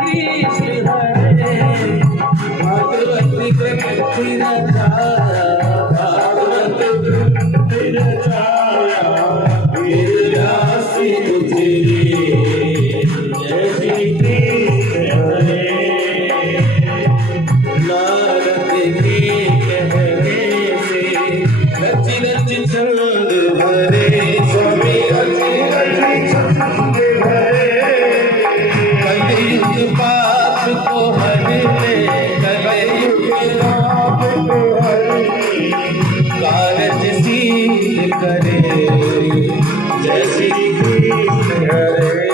कृष्ण हरे भागवत कृति रचाया भागवत कृति रचाया व्यास तुझे जय श्री कृष्ण हरे नारद के कहने से रच रच छंद भरे स्वामी रच रच छंद भरे कलयुग पाप को हरने कलयुग पाप को हरने कारज सिद्ध करे जय श्री कृष्ण हरे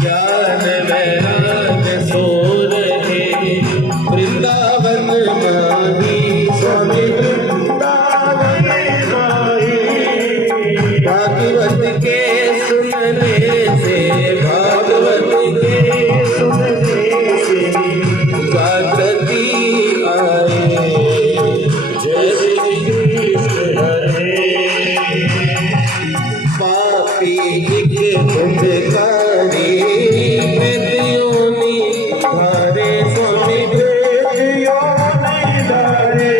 ज्ञान वैराग सो रहे वृंदावन माही स्वामी वृंदावन माही भागवत के सुनने से भागवत के सुनने से जागृति आए जय श्री कृष्ण हरे पापी एक अंधकारी वेदियोनि धारे स्वामी वेदियोनि धारे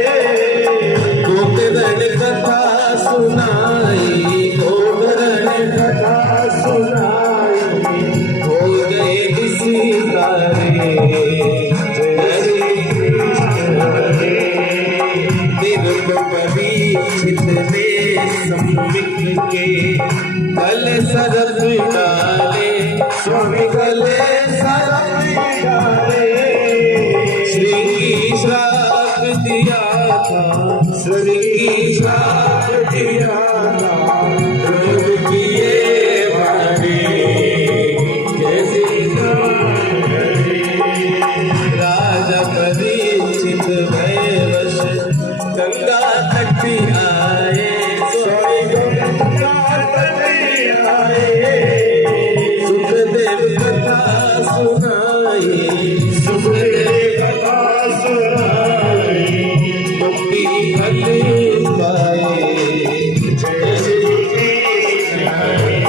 गोकर्ण कथा सुनाई गोकर्ण कथा सुनाई हो गए विसितारे जय श्री कृष्ण हरे दिव्य परीक्षित में सम्मिलित के गले सरप डाले स्वामी गले सरप डाले श्री की श्राप दिया था श्री की श्राप दिया था रोग किए मारे जय श्री कृष्ण राजा परीक्षित भय वश गंगा तट आए स्वामी गंगा तट आए सुखदेव कथा सुनाई सुखदेव कथा सुनाई मुक्ति फल पाए जय श्री कृष्ण हरे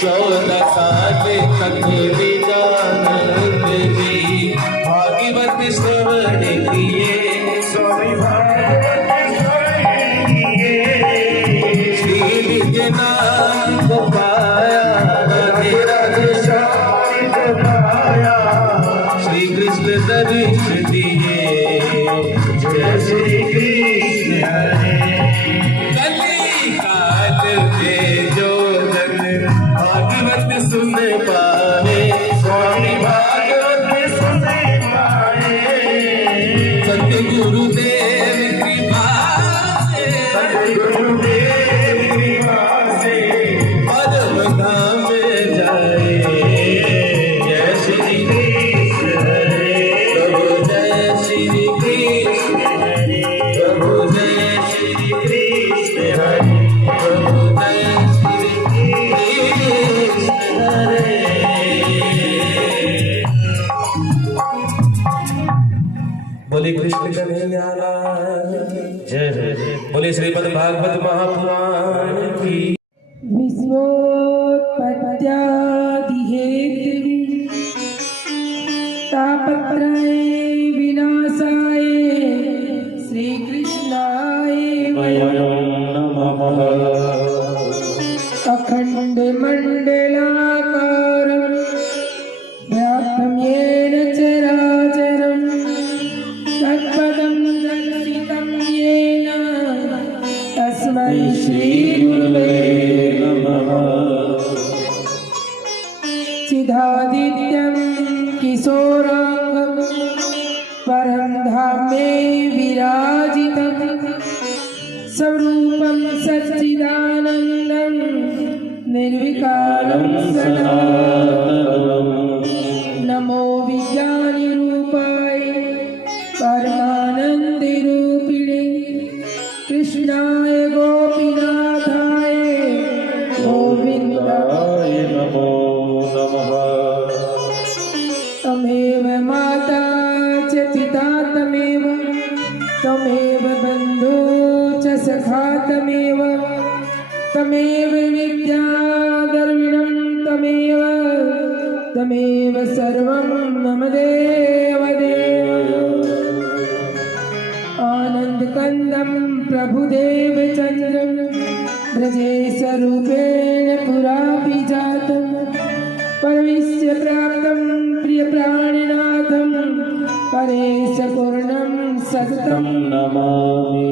14 साल तक निदानंद जी भागवत श्रवण किए स्वामी भागवत श्रवण किए श्री विजयनाथ को पाया पाया श्री कृष्ण दर्शन दिए जय श्री कृष्ण हरे कली काल में जो जन भागवत सुन पाए स्वामी भागवत सुन पाए सतगुरुदेव कृपा से सतगुरुदेव कृपा से परम धाम जाए जय श्री कृष्ण हरे प्रभु जय श्री कृष्ण हरे प्रभु जय श्री कृष्ण हरे प्रभु जय श्री कृष्ण हरे बोले कृष्ण कन्हैया लाल जय जय बोले श्रीमद् भागवत महापुराण की विश्वोत्पत्त्यादिहेतुः तापत्रय विनाशाय श्रीकृष्णाय नमः अखंड मंडलाकारं व्याप्तं येन चराचरं तत्पदं दर्शितं येन तस्मै श्रीगुरुवे चिदादित्यं किशोरांगं परं धामे विराजितं स्वरूपं सच्चिदानन्दं निर्विकारं सदा नमो विज्ञानरूपाय परमानन्दरूपिणे कृष्णाय गोपीनाथाय गोविन्दाय नमो नमः तमेव माता च पिता तमेव तमेव बन्धु च सखा तमेव तमेव विद्या द्रविणं तमेव तमेव सर्वं मम देवदेव आनन्दकन्दं प्रभुदेवचन्द्रं ब्रजेशरूपेण पुरापि जातं परमेश्य प्राप्तं प्रियप्राणिनाथं परेशपूर्णं सततं नमामि।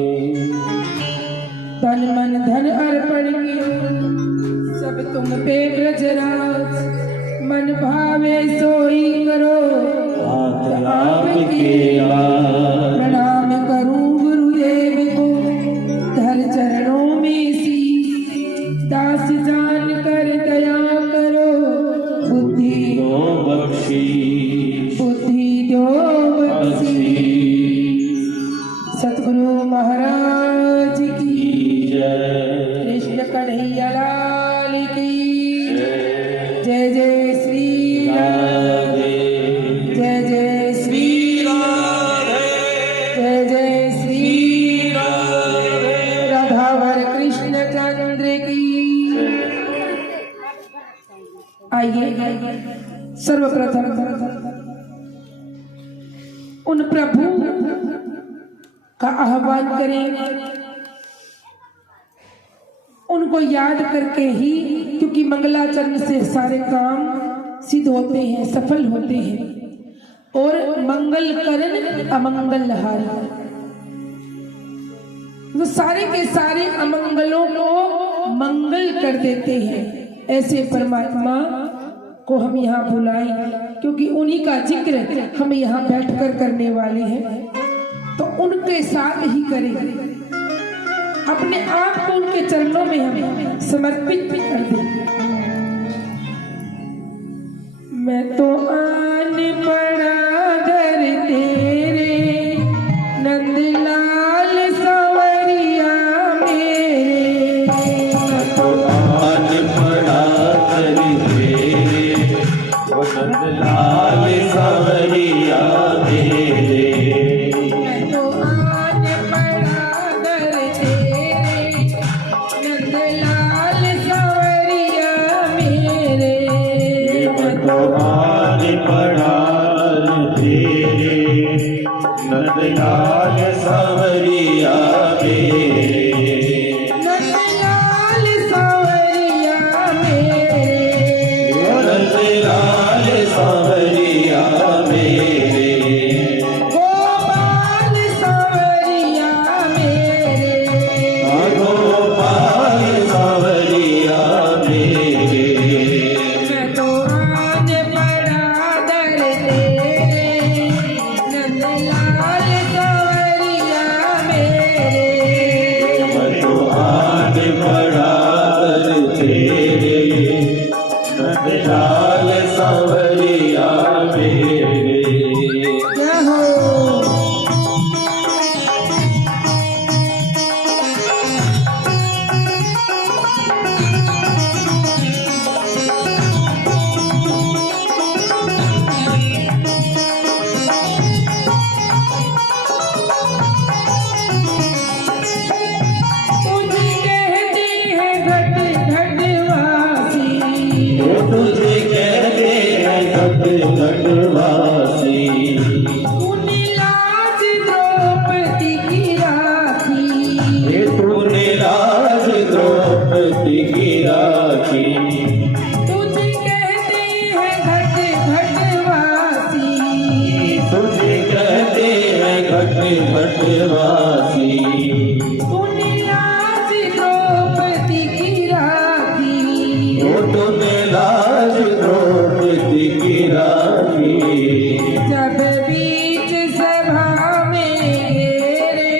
तन मन धन अर्पण कियो सब तुम पे ब्रजराज मन भावे सोई करो आपके प्रणाम करूं गुरुदेव को धर चरणों में सी दास जान कर दया करो बुद्धि दो बख्शी दो बख्शी सतगुरु महाराज की कृष्ण कन्हैया लाल की जय जय श्री राधे जय जय श्री राधे जय जय श्री राधे राधावर कृष्ण चंद्र की। आइए सर्वप्रथम उन प्रभु का आह्वान करें, उनको याद करके ही, क्योंकि मंगलाचरण से सारे काम सिद्ध होते हैं, सफल होते हैं और मंगल करण अमंगल हारी। वो सारे के सारे अमंगलों को मंगल कर देते हैं। ऐसे परमात्मा को हम यहाँ बुलाएं, क्योंकि उन्हीं का जिक्र हम यहाँ बैठकर करने वाले हैं, तो उनके साथ ही करें, अपने आप को उनके चरणों में हम समर्पित कर दें। मैं तो आन पड़ा दर तेरे नंदलाल संवरिया मेरे, मैं तो आन पड़ा दर तेरे नंदलाल संवरिया मेरे। नंदलाल सांवरिया मेरे नंदलाल सांवरिया मेरे नंदलाल सांवरिया मेरे गोपाल सांवरिया मेरे गोपाल सांवरिया मेरे। मैं तो आन पड़ा दर तेरे नंदलाल सांवरिया मेरे, मैं तो आन पड़ा दर तेरे नंदलाल सांवरिया मेरे। जय हो। तुझे कहते हैं घट घटवासी, तूने लाज द्रौपदी की राखी, तूने राज द्रौपदी की राखी। तुझे कहते हैं घट घटवासी, तुझे कहते हैं घट घटवासी, तूने लाज द्रौपदी की राखी, तूने लाज द्रौपदी की राखी। जब बीच सभा में घेरे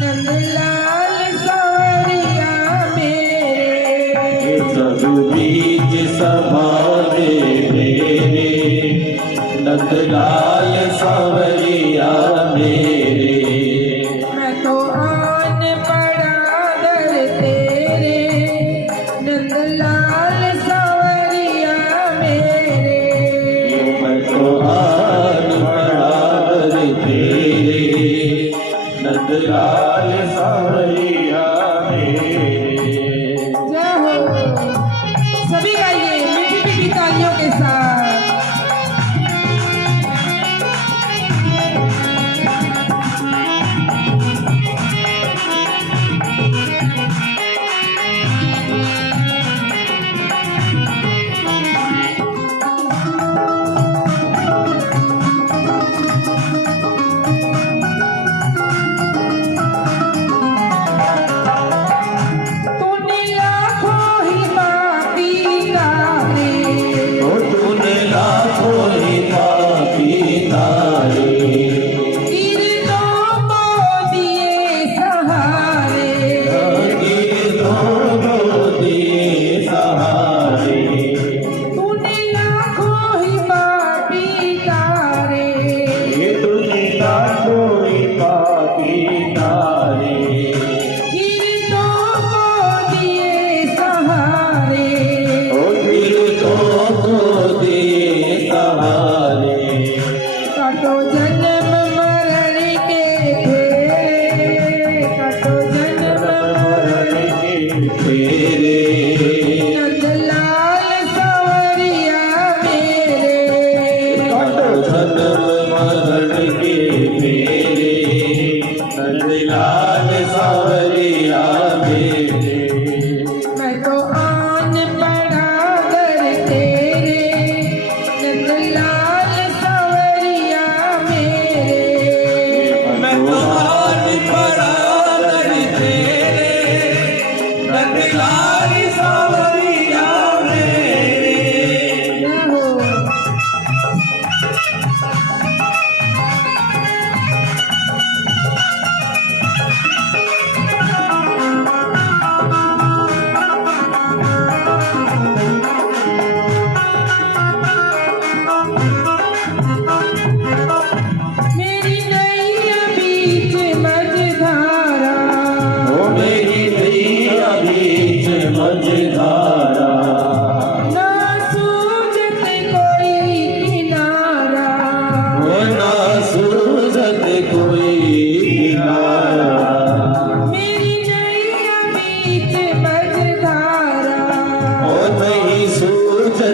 नंदलाल सांवरिया मेरे, सब बीच सभा में मेरे नंदलाल सांवरिया मेरे। मैं तो आन पड़ा दर तेरे नंदलाल सांवरिया मेरे, मैं तो आन पड़ा दर तेरे नंदलाल सांवरिया मेरे। जय हो। सभी गाइए मीठी मीठी तालियों के साथ।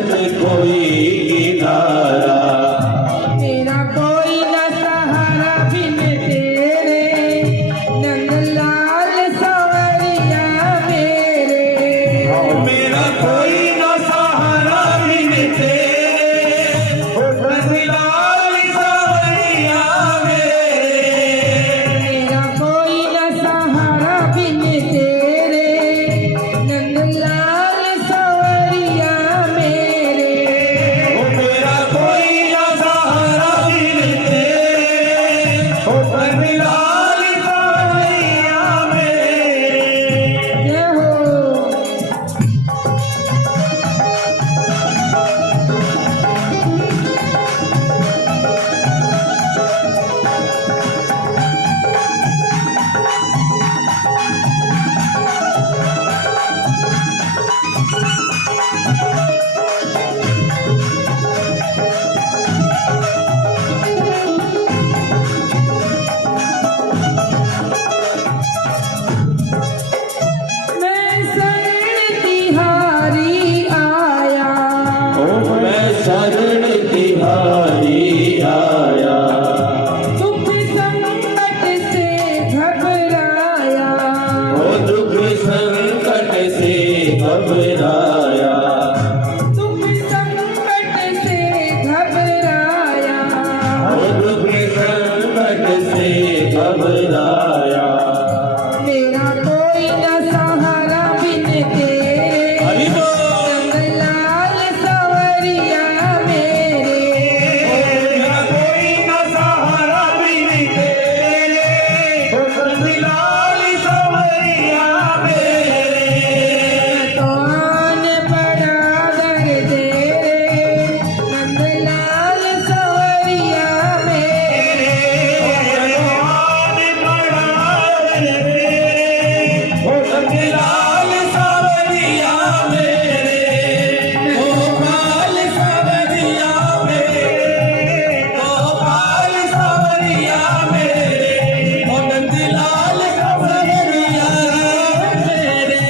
जगत कोई किनारा। मेरा कोई न सहारा बिन तेरे, नंदलाल सांवरिया मेरे। मेरा कोई न सहारा बिन तेरे, नंदलाल सांवरिया मेरे। मेरा कोई न सहारा बिन तेरे, नंदलाल सांवरिया मेरे। मेरा कोई न सहारा बिन तेरे, नंदलाल सांवरिया मेरे। जय हो। मैं शरण तिहारी आया, मैं शरण तिहारी आया। दुख संकट से घबराया, ओ दुख संकट से घबराया। दुख संकट से घबराया। ओ दुख संकट से घबराया। मेरा कोई न सहारा बिन तेरे, हरि बोल। नंदलाल सांवरिया मेरे। मेरा कोई न सहारा बिन तेरे, नंदलाल सांवरिया मेरे। तो आन पड़ा दर तेरे, नंदलाल सांवरिया मेरे। भगवान बड़ा रे, ओ नंदलाल सांवरिया मेरे। गोपाल सांवरिया मेरे, गोपाल सांवरिया मेरे। ओ नंदलाल सांवरिया मेरे।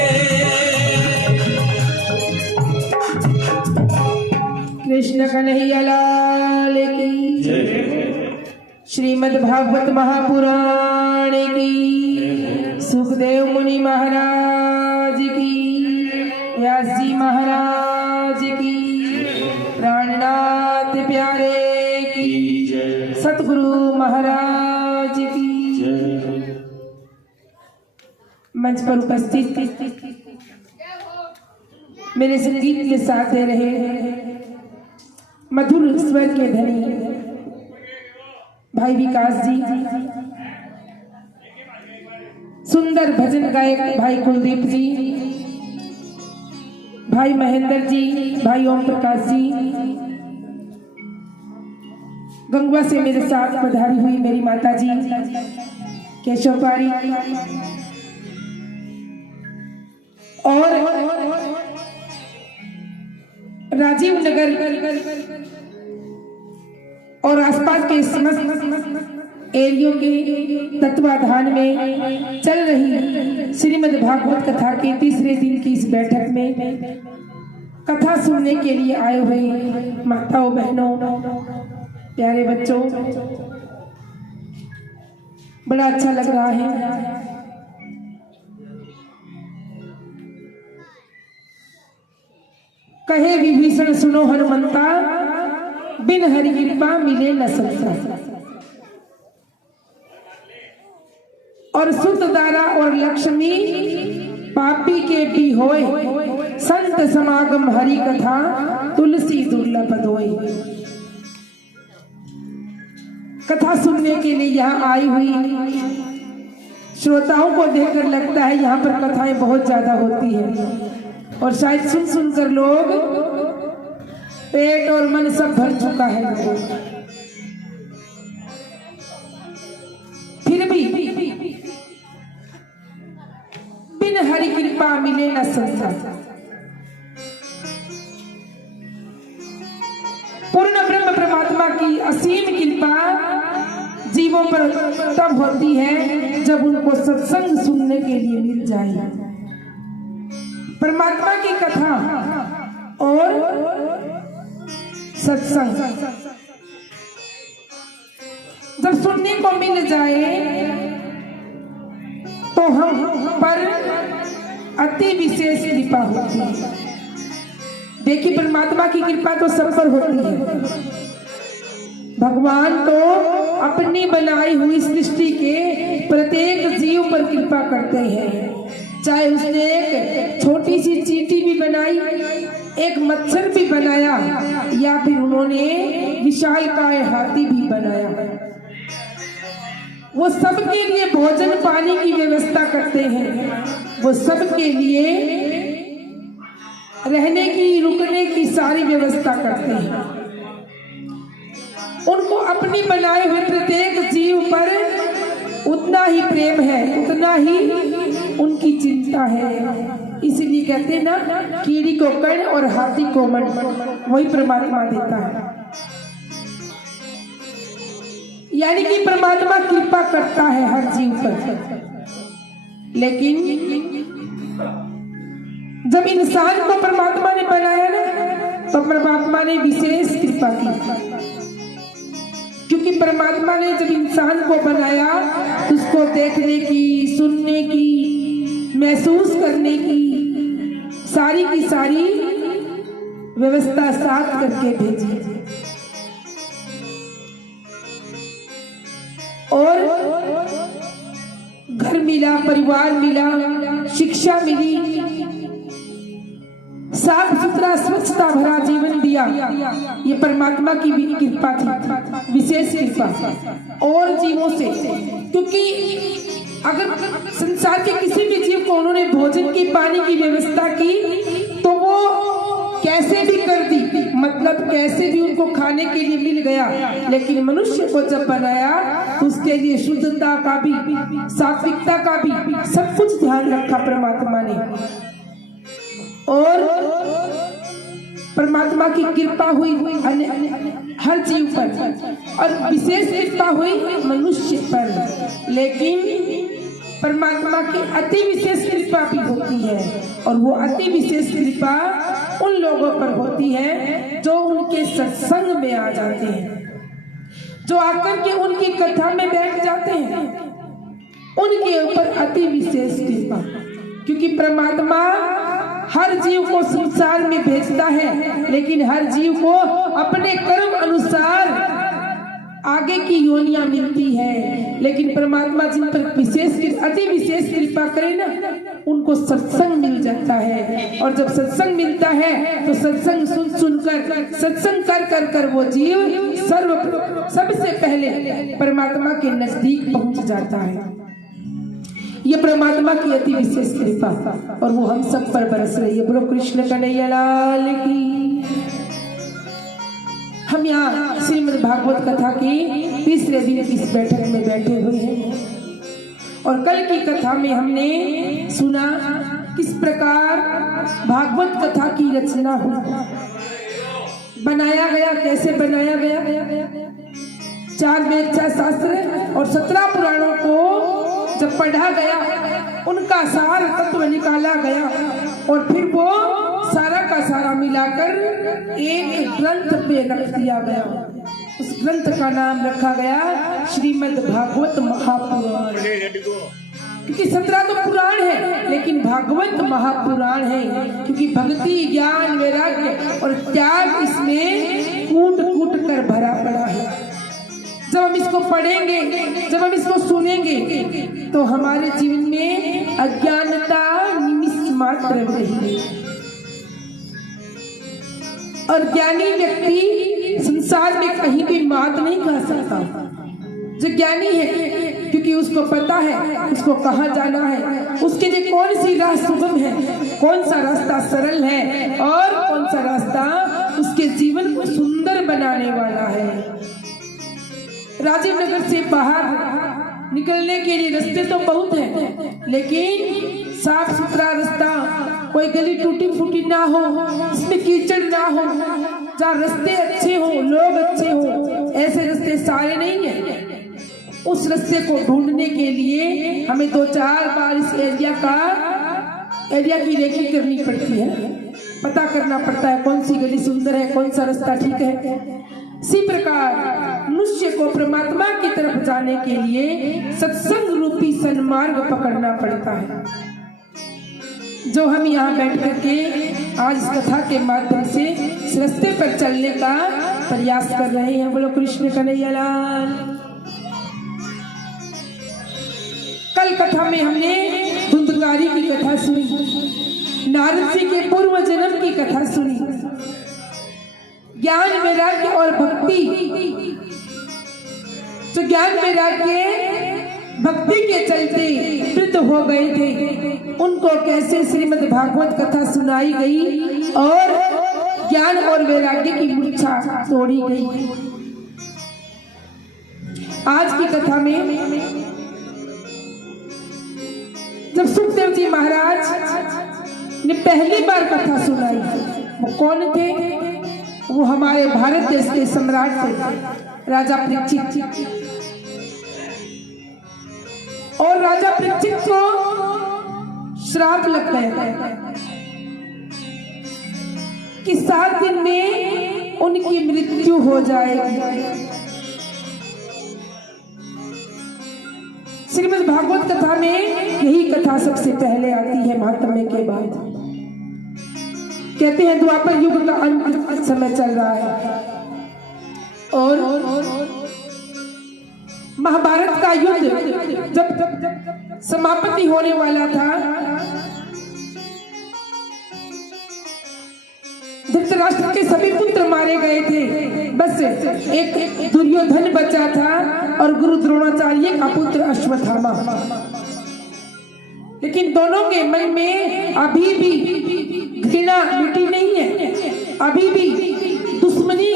कृष्ण कन्हैया लाल की, श्रीमद् भागवत महापुराण की, सुखदेव मुनि महाराज की, व्यास जी महाराज की, प्राणनाथ प्यारे की, सतगुरु महाराज की। मंच पर उपस्थित मेरे संगीत के साथ दे रहे मधुर स्वर के धनी भाई विकास जी, सुंदर भजन गायक भाई कुलदीप जी, भाई महेंद्र जी, भाई ओम प्रकाश जी, गंगवा से मेरे साथ पधारी हुई मेरी माता जी केशव पारी, और राजीव नगर और आसपास के समस्त एरियो के तत्वाधान में चल रही श्रीमद् भागवत कथा के तीसरे दिन की इस बैठक में कथा सुनने के लिए आए हुए माताओं, बहनों, प्यारे बच्चों, बड़ा अच्छा लग रहा है। कहे विभीषण सुनो हनुमंता, बिन हरि कृपा मिले न संता। और सुत दारा और लक्ष्मी पापी के भी होए, संत समागम हरि कथा तुलसी दुर्लभ दोए। कथा सुनने के लिए यहाँ आई हुई श्रोताओं को देखकर लगता है यहाँ पर कथाएं बहुत ज्यादा होती है, और शायद सुन सुनकर लोग पेट और मन सब भर चुका है। फिर भी बिन हरि कृपा मिले न संसार। पूर्ण ब्रह्म परमात्मा की असीम कृपा जीवों पर तब होती है जब उनको सत्संग सुनने के लिए मिल जाए। परमात्मा की कथा और सत्संग जब सुनने को मिल जाए तो हम पर अति विशेष कृपा होती है। देखिए, परमात्मा की कृपा तो सब पर होती है। भगवान तो अपनी बनाई हुई सृष्टि के प्रत्येक जीव पर कृपा करते हैं। चाहे उसने एक छोटी सी चींटी भी बनाई, एक मच्छर भी बनाया, या फिर उन्होंने विशालकाय हाथी भी बनाया, वो सबके लिए भोजन पानी की व्यवस्था करते हैं। वो सबके लिए रहने की, रुकने की सारी व्यवस्था करते हैं। उनको अपनी बनाए हुए प्रत्येक जीव पर उतना ही प्रेम है, उतना ही उनकी चिंता है। इसलिए कहते हैं ना, कीड़ी को कण और हाथी को मन, वही परमात्मा देता है। यानी कि परमात्मा कृपा करता है हर जीव पर। लेकिन जब इंसान को परमात्मा ने बनाया ना, तो परमात्मा ने विशेष कृपा की। क्योंकि परमात्मा ने जब इंसान को बनाया तो उसको देखने की, सुनने की, महसूस करने की सारी की सारी व्यवस्था साथ करके भेजी। और घर मिला, परिवार मिला, शिक्षा मिली, साफ सुथरा स्वच्छता भरा जीवन दिया। ये परमात्मा की भी कृपा थी, विशेष कृपा और जीवों से। क्योंकि अगर संसार के किसी भी जीव को उन्होंने भोजन की, पानी की व्यवस्था की, तो वो कैसे भी कर दी, मतलब कैसे भी उनको खाने के लिए मिल गया। लेकिन मनुष्य को जब बनाया तो उसके लिए शुद्धता का भी, सात्विकता का भी सब कुछ ध्यान रखा परमात्मा ने। और परमात्मा की कृपा हुई हर जीव पर, और विशेष कृपा हुई मनुष्य पर। लेकिन परमात्मा की अति विशेष कृपा भी होती है, और वो अति विशेष कृपा उन लोगों पर होती है जो उनके सत्संग में आ जाते हैं, जो आकर के उनकी कथा में बैठ जाते हैं, उनके ऊपर अति विशेष कृपा। क्योंकि परमात्मा हर जीव को संसार में भेजता है, लेकिन हर जीव को अपने कर्म अनुसार आगे की योनियां मिलती है। लेकिन परमात्मा जिन पर विशेष, अति विशेष कृपा करे ना, उनको सत्संग मिल जाता है। और जब सत्संग मिलता है तो सत्संग सुनकर, सत्संग कर वो जीव सबसे पहले परमात्मा के नजदीक पहुंच जाता है। ये परमात्मा की अति विशेष कृपा, और वो हम सब पर बरस रही है। बोलो कृष्ण कन्हैया लाल की। हम यहाँ श्रीमद् भागवत कथा की तीसरे दिन की इस बैठक में बैठे हुए हैं, और कल की कथा में हमने सुना किस प्रकार भागवत कथा की रचना हुई, बनाया गया, कैसे बनाया गया। 4 वेद, 4 शास्त्र और 17 पुराणों को जब पढ़ा गया, उनका सार तत्व निकाला गया, और फिर वो सारा का सारा मिलाकर एक ग्रंथ पे रख दिया गया। उस ग्रंथ का नाम रखा गया श्रीमद् भागवत महापुराण। क्योंकि 17 तो पुराण है, लेकिन भागवत महापुराण है। क्योंकि भक्ति, ज्ञान, वैराग्य और त्याग इसमें कूट कूट कर भरा पड़ा है। जब हम इसको पढ़ेंगे, जब हम इसको सुनेंगे, तो हमारे जीवन में अज्ञानता निमिष मात्र रहेगी। और ज्ञानी व्यक्ति संसार में कहीं भी मात नहीं खा सकता। जो ज्ञानी है, क्योंकि उसको पता है उसको कहाँ जाना है, उसके लिए कौन सी राह सुगम है, कौन सा रास्ता सरल है, और कौन सा रास्ता उसके जीवन को सुंदर बनाने वाला है। राजीव नगर से बाहर निकलने के लिए रास्ते तो बहुत हैं, लेकिन साफ सुथरा रास्ता, कोई गली टूटी फूटी ना हो, इसमें कीचड़ ना हो, जहाँ रास्ते अच्छे हो, लोग अच्छे हो, ऐसे रास्ते सारे नहीं है। उस रास्ते को ढूंढने के लिए हमें 2-4 बार इस एरिया की रेकी करनी पड़ती है। पता करना पड़ता है कौन सी गली सुंदर है, कौन सा रास्ता ठीक है। इसी प्रकार मनुष्य को परमात्मा की तरफ जाने के लिए सत्संग रूपी सन्मार्ग पकड़ना पड़ता है, जो हम यहाँ बैठ करके आज इस कथा के माध्यम से इस रास्ते पर चलने का प्रयास कर रहे हैं। बोलो कृष्ण कन्हैया लाल। कल कथा में हमने धुंधकारी की कथा सुनी, नारद जी के पूर्व जन्म की कथा सुनी, ज्ञान वैराग्य और भक्ति, जो ज्ञान वैराग्य भक्ति के चलते वृद्ध हो गए थे, उनको कैसे श्रीमद् भागवत कथा सुनाई गई और ज्ञान और वैराग्य की मूर्छा तोड़ी गई। आज की कथा में जब सुखदेव जी महाराज ने पहली बार कथा सुनाई, वो कौन थे? वो हमारे भारत देश के सम्राट थे, राजा परीक्षित। और राजा परीक्षित को श्राप लग गया कि 7 दिन में उनकी मृत्यु हो जाएगी। श्रीमद् भागवत कथा में यही कथा सबसे पहले आती है महात्म्य के बाद। कहते हैं द्वापर युग का अंत समय चल रहा है और महाभारत का युद्ध जब समाप्ति होने वाला था, धृतराष्ट्र के सभी पुत्र मारे गए थे, बस एक दुर्योधन बचा था और गुरु द्रोणाचार्य का पुत्र अश्वत्थामा। लेकिन दोनों के मन में अभी भी घृणा मिटी नहीं है, अभी भी दुश्मनी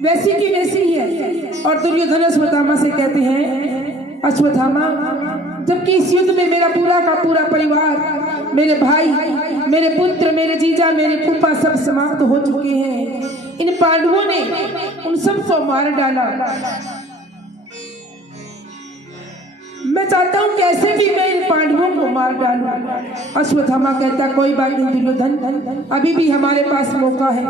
वैसी की वैसी है। और दुर्योधन अश्वत्थामा से कहते हैं, अश्वत्थामा, जबकि इस युद्ध में मेरा पूरा का पूरा परिवार, मेरे भाई, मेरे पुत्र, मेरे जीजा, मेरे फूफा सब समाप्त हो चुके हैं, इन पांडवों ने उन सबको मार डाला। मैं चाहता हूं कैसे भी मैं इन पांडवों को मार डालूं। अश्वत्थामा कहता, कोई बात नहीं दुर्योधन, अभी भी हमारे पास मौका है।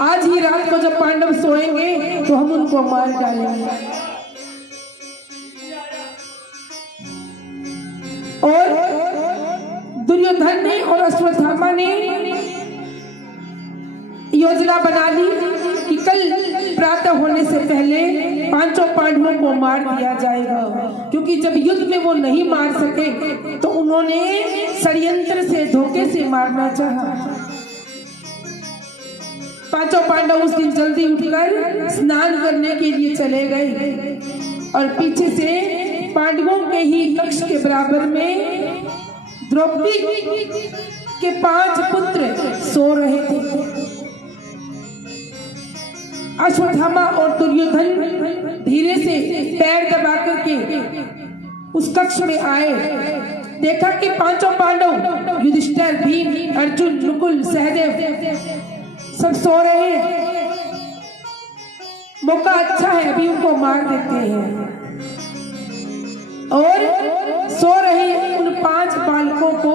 आज ही रात को जब पांडव सोएंगे तो हम उनको मार डालेंगे। और दुर्योधन ने और अश्वत्थामा ने योजना बना ली कि कल प्रातः होने से पहले 5 पांडवों को मार दिया जाएगा, क्योंकि जब युद्ध में वो नहीं मार सके तो उन्होंने षड्यंत्र से, धोखे से मारना चाहा। 5 पांडव उस दिन जल्दी उठकर स्नान करने के लिए चले गए और पीछे से पांडवों के ही कक्ष के बराबर में द्रौपदी के 5 पुत्र सो रहे थे। अश्वत्थामा और दुर्योधन धीरे से पैर दबा करके उस कक्ष में आए, देखा कि 5 पांडव युधिष्ठिर, भीम, अर्जुन, नकुल, सहदेव सब सो रहे हैं। मौका अच्छा है, अभी उनको मार देते हैं। और सो रहे उन 5 बालकों को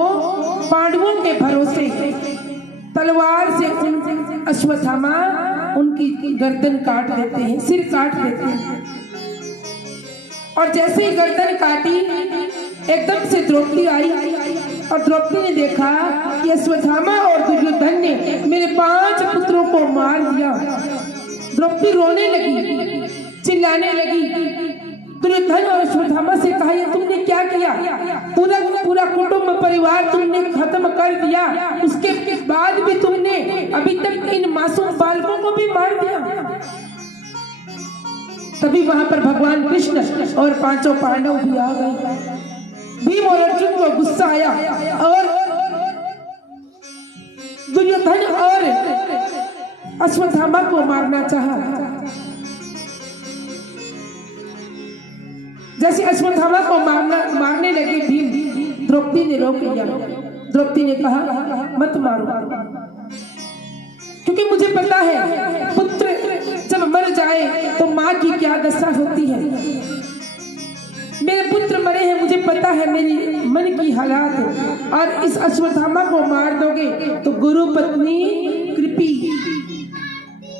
पांडवों के भरोसे तलवार से उन अश्वत्थामा उनकी गर्दन काट देते हैं, सिर काट देते हैं। और जैसे ही गर्दन काटी, एकदम से द्रौपदी आई और द्रौपदी ने देखा कि अश्वत्थामा और दुर्योधन ने मेरे 5 पुत्रों को मार दिया। द्रौपदी रोने लगी, चिल्लाने लगी। दुर्योधन और अश्वत्थामा से कहा, ये तुमने क्या किया? पूरा कुटुंब परिवार तुमने खत्म कर दिया, उसके बाद भी तुमने अभी तक इन मासूम बालकों को भी मार दिया। तभी वहां पर भगवान कृष्ण और 5 पांडव भी आ गए। भीम और अर्जुन को गुस्सा आया और दुर्योधन और अश्वत्थामा को मारना चाहा। जैसे अश्वत्थामा को मारने लगे भीम, द्रौपदी ने रोक लिया। द्रौपदी ने कहा, मत मारो, क्योंकि मुझे पता है पुत्र जब मर जाए तो माँ की क्या दशा होती है। मेरे पुत्र मरे हैं, मुझे पता है मेरी मन की हालात, और इस अश्वत्थामा को मार दोगे तो गुरु पत्नी कृपी,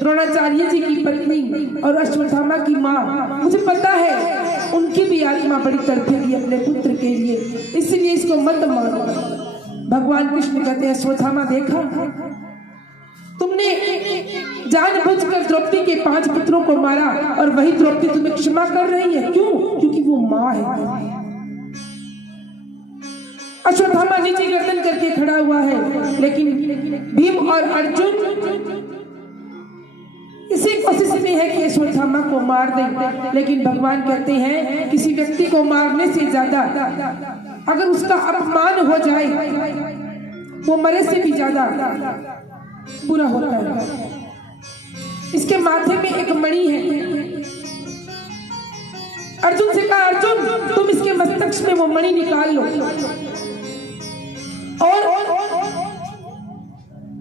द्रोणाचार्य जी की पत्नी और अश्वत्थामा की माँ, मुझे पता है उनकी भी आत्मा बड़ी तड़पेगी अपने पुत्र के लिए, इसलिए इसको मत मारो। भगवान कृष्ण कहते हैं अश्वत्थामा देखा, तुमने जानबूझकर द्रौपदी के 5 पुत्रों को मारा और वही द्रौपदी तुम्हें क्षमा कर रही है, क्यों? क्योंकि वो माँ है। अश्वत्थामा नीचे गर्दन करके खड़ा हुआ है, लेकिन भीम और अर्जुन इसी कोशिश में है कि अश्वत्थामा को मार दें, लेकिन भगवान कहते हैं किसी व्यक्ति को मारने से ज्यादा अगर उसका अपमान हो जाए वो मरे से भी ज्यादा बुरा होता है। इसके माथे में एक मणि है। अर्जुन से कहा, अर्जुन तुम इसके मस्तक में वो मणि निकाल लो, और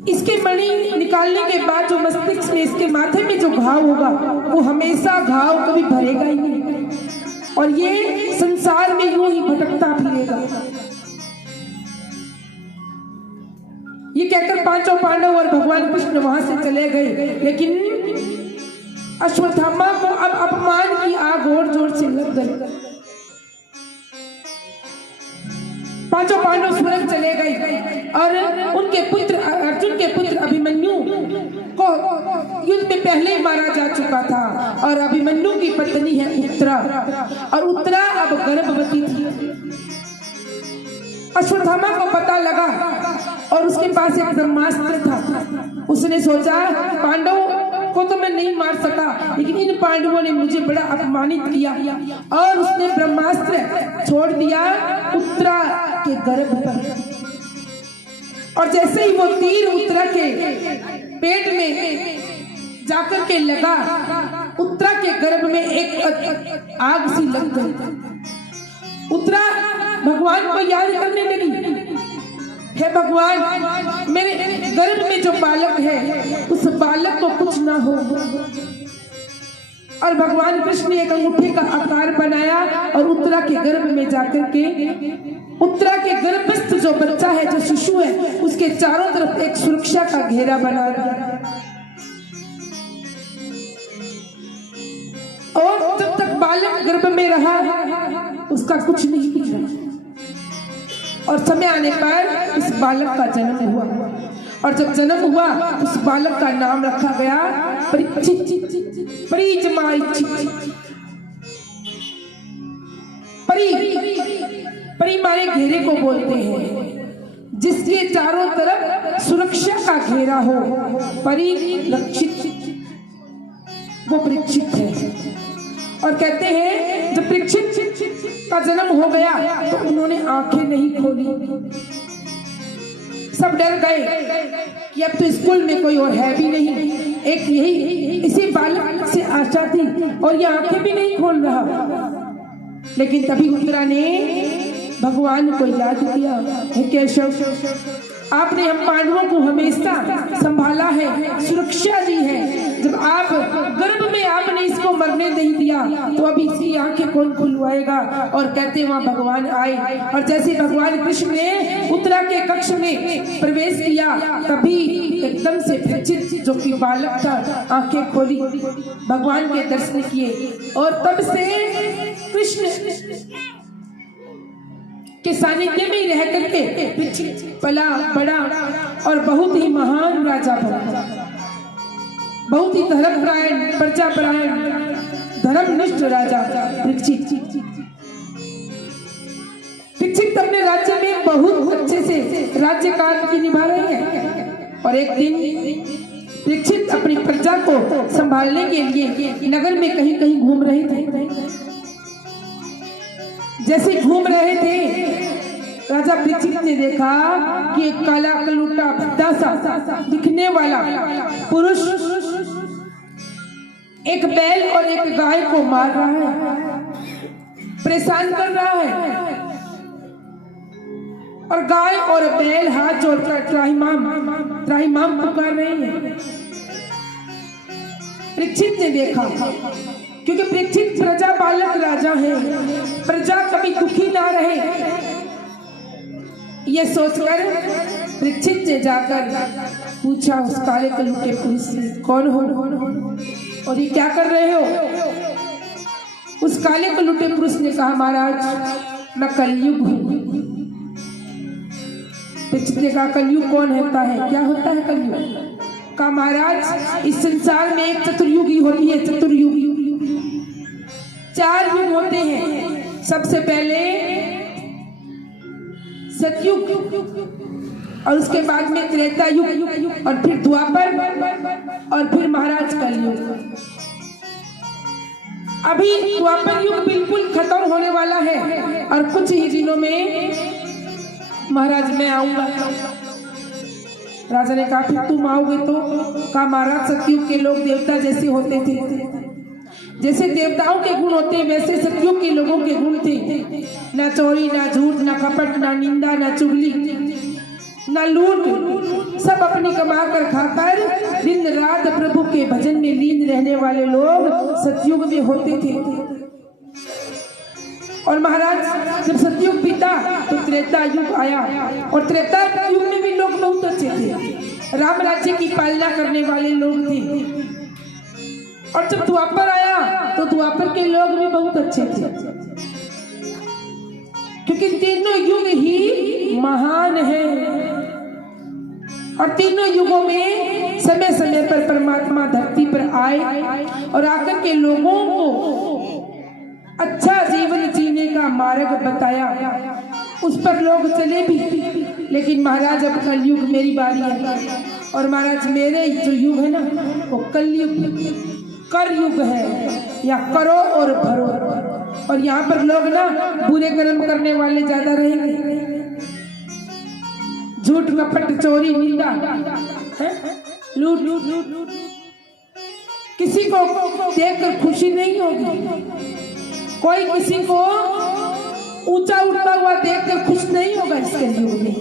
इसके मणि निकालने के बाद जो मस्तिष्क में इसके माथे में जो घाव होगा वो हमेशा घाव कभी भरेगा ही नहीं, और ये संसार में यूं ही भटकता फिरेगा। ये कहकर 5 पांडव और भगवान कृष्ण वहां से चले गए, लेकिन अश्वत्थामा को अब अपमान की आग और जोर से लग गई। 5 पांडव स्वर्ग चले गए और उनके पुत्र अर्जुन के पुत्र अभिमन्यु को युद्ध में पहले ही मारा जा चुका था, और अभिमन्यु की पत्नी है उत्तरा, और उत्तरा अब गर्भवती थी। अश्वत्थामा को पता लगा और उसके पास एक ब्रह्मास्त्र था। उसने सोचा पांडवों को तो मैं नहीं मार सका, लेकिन इन पांडवों ने मुझे बड़ा अपमानित किया, और उसने ब्रह्मास्त्र छोड़ दिया उत्तरा के गर्भ पर, और जैसे ही वो तीर उत्तरा के पेट में जाकर के लगा, उत्तरा के गर्भ में एक आग सी लग गई। उत्तरा भगवान को याद करने लगी, हे भगवान मेरे गर्भ में जो बालक है उस बालक को कुछ ना हो। और भगवान कृष्ण ने एक अंगूठे का आकार बनाया और उत्तरा के गर्भ में जाकर के उत्तरा के गर्भस्थ जो बच्चा है, जो शिशु है, उसके चारों तरफ एक सुरक्षा का घेरा बना दिया, और जब तक बालक गर्भ में रहा उसका कुछ नहीं दिखा, और समय आने पर इस बालक का जन्म हुआ, और जब जन्म हुआ उस बालक का नाम रखा गया परीक्षित। परी मारे घेरे को बोलते हैं जिसके चारों तरफ सुरक्षा का घेरा हो, परिरक्षित, वो परीक्षित है। और कहते हैं जब परीक्षित का जन्म हो गया तो उन्होंने आंखें नहीं खोली, सब डर गए कि अब तो स्कूल में कोई और है भी नहीं, एक यही इसी बालक से आशा थी, और ये आंखें भी नहीं खोल रहा। लेकिन तभी उत्तरा ने भगवान को याद किया, हे केशव आपने हम पांडवों को हमेशा संभाला है, सुरक्षा दी है, जब आप गर्भ में आपने इसको मरने नहीं दिया तो अभी इसकी आंखें कौन खुलवाएगा। और कहते वहां भगवान आए, और जैसे भगवान कृष्ण ने उत्तरा के कक्ष में प्रवेश किया तभी एकदम से परीक्षित जो कि बालक था आंखें खोली, भगवान के दर्शन किए, और तब से कृष्ण के सानिध्य में ही रह करके पला बड़ा और बहुत ही महान राजा बना, बहुत ही धर्मपरायण, प्रजापरायण, धर्मनिष्ठ राजा परीक्षित। परीक्षित अपने राज्य में बहुत अच्छे से राज्य कार्य निभा रहे हैं, और एक दिन परीक्षित अपनी प्रजा को संभालने के लिए नगर में कहीं कहीं घूम रहे थे। जैसे घूम रहे थे राजा परीक्षित ने देखा कि एक काला कलूटा भद्दा सा दिखने वाला पुरुष एक बैल और एक गाय को मार रहा है, परेशान कर रहा है, और गाय और बैल हाथ जोड़कर त्राहिमाम पुकार रहे हैं। परीक्षित ने देखा क्योंकि परीक्षित प्रजा बालक राजा है, प्रजा कभी दुखी ना रहे, ये सोचकर परीक्षित ने जाकर पूछा उस काले कलू के पुरुष से, कौन हो और ये क्या कर रहे हो? उस काले कलूटे पुरुष ने कहा, महाराज मैं कलयुग हूँ। परीक्षित ने कहा, कलयुग कौन होता है, क्या होता है कलयुग? कहा, महाराज इस संसार में एक चतुर्युगी होती है, चतुर्युगी 4 युग होते हैं। सबसे पहले सतयुग, और उसके बाद में त्रेता युग, और फिर द्वापर, और फिर महाराज कलयुग। अभी द्वापर युग बिल्कुल खत्म होने वाला है और कुछ ही दिनों में महाराज मैं आऊंगा। राजा ने कहा, फिर तुम आओगे तो? कहा, महाराज सतयुग के लोग देवता जैसे होते थे, जैसे देवताओं के गुण होते वैसे सतयुग के लोगों के गुण थे। ना चोरी, ना झूठ, ना कपट, ना निंदा, ना चुगली, ना लूट, सब अपनी कमा कर खाकर दिन रात प्रभु के भजन में लीन रहने वाले लोग सतयुग में होते थे। और महाराज जब सतयुग बीता तो त्रेता युग आया, और त्रेता युग में भी लोग बहुत अच्छे थे, राम राज्य की पालना करने वाले लोग थे। और जब द्वापर आया तो द्वापर के लोग भी बहुत अच्छे थे, क्योंकि तीनों युग ही महान है। और तीनों युगों में समय समय पर परमात्मा धरती पर आए और आकर के लोगों को अच्छा जीवन जीने का मार्ग बताया, उस पर लोग चले भी। लेकिन महाराज अब कलयुग मेरी बारी है, और महाराज मेरे जो युग है ना वो कलयुग, कर युग है, या करो और भरो। और यहाँ पर लोग ना बुरे कर्म करने वाले ज्यादा रहेंगे, झूठ कपट चोरी निंदा लूट, किसी को देखकर खुशी नहीं होगी, कोई किसी को ऊंचा उठता हुआ देखकर खुश नहीं होगा। इसके युग में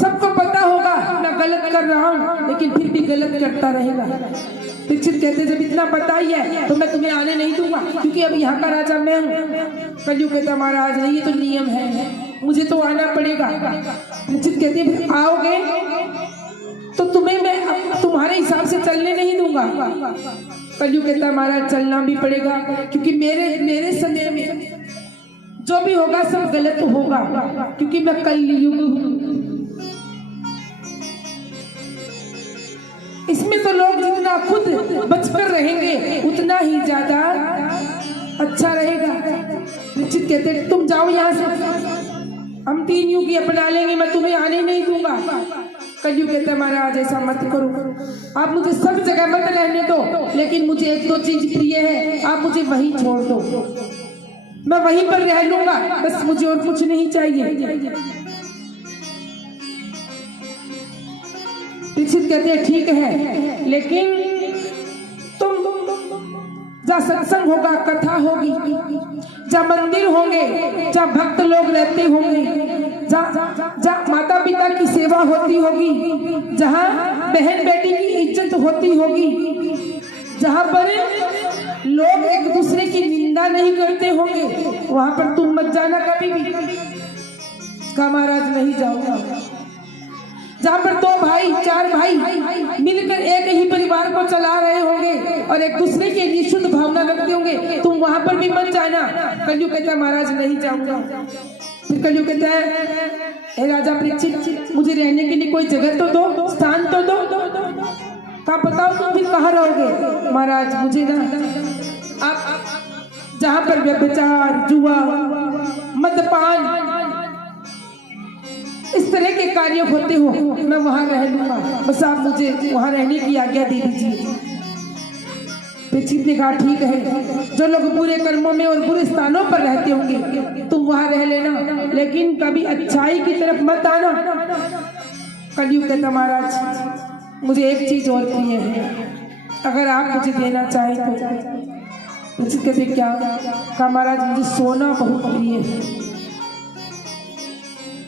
सबको पता होगा मैं गलत कर रहा हूं, लेकिन फिर भी गलत करता रहेगा। परीक्षित कहते जब इतना पता ही है तो मैं तुम्हें आने नहीं दूंगा, क्योंकि अब यहाँ का राजा मैं हूँ। कलयुग कहता, महाराज नहीं, ये तो नियम है, मुझे तो आना पड़ेगा। परीक्षित कहते फिर आओगे तो तुम्हें मैं तुम्हारे हिसाब से चलने नहीं दूंगा। कलयुग कहता, महाराज चलना भी पड़ेगा, क्योंकि मेरे समय में जो भी होगा सब गलत होगा, क्योंकि मैं कलयुग हूँ। इसमें तो लोग जितना खुद बचकर रहेंगे उतना ही ज्यादा अच्छा रहेगा। निश्चित कहते तुम जाओ यहाँ से, हम 3 युग ही अपना लेंगे, मैं तुम्हें आने नहीं दूंगा। कलयुग कहते महाराज ऐसा मत करो, आप मुझे सब जगह मत रहने दो, लेकिन मुझे 1-2 चीज प्रिय है, आप मुझे वहीं छोड़ दो, मैं वहीं पर रह लूंगा, बस मुझे और कुछ नहीं चाहिए। परीक्षित कहते हैं ठीक है, लेकिन तुम जहाँ सत्संग होगा, कथा होगी, जहाँ मंदिर होंगे, जहाँ भक्त लोग रहते होंगे, जहाँ माता पिता की सेवा होती होगी, जहाँ बहन बेटी की इज्जत होती होगी, जहाँ पर लोग एक दूसरे की निंदा नहीं करते होंगे, वहां पर तुम मत जाना कभी भी। का महाराज नहीं जाऊंगा। जहाँ पर 2 भाई 4 भाई मिलकर एक ही परिवार को चला रहे होंगे और एक दूसरे के लिए शुद्ध भावना रखते होंगे, तुम वहां पर भी मत जाना। कलयुग कहता है महाराज नहीं जाऊंगा। फिर कलयुग कहता है, हे राजा परीक्षित, मुझे रहने के लिए कोई जगह तो दो, स्थान तो दो। क्या बताओ तुम फिर कहाँ रहोगे? महाराज मुझे ना आप जहाँ पर व्यभिचार, जुआ, मदपान, इस तरह के कार्य होते हो, मैं वहां रह लूंगा, बस आप मुझे वहां रहने की आज्ञा दे दीजिए। परीक्षित ने कहा ठीक है, जो लोग बुरे कर्मों में और बुरे स्थानों पर रहते होंगे तुम वहां रह लेना, लेकिन कभी अच्छाई की तरफ मत आना। कलयुग कहता महाराज मुझे एक चीज और प्रिय है, अगर आप मुझे देना चाहें तो। परीक्षित कहते क्या? कहा महाराज मुझे सोना बहुत प्रिय है।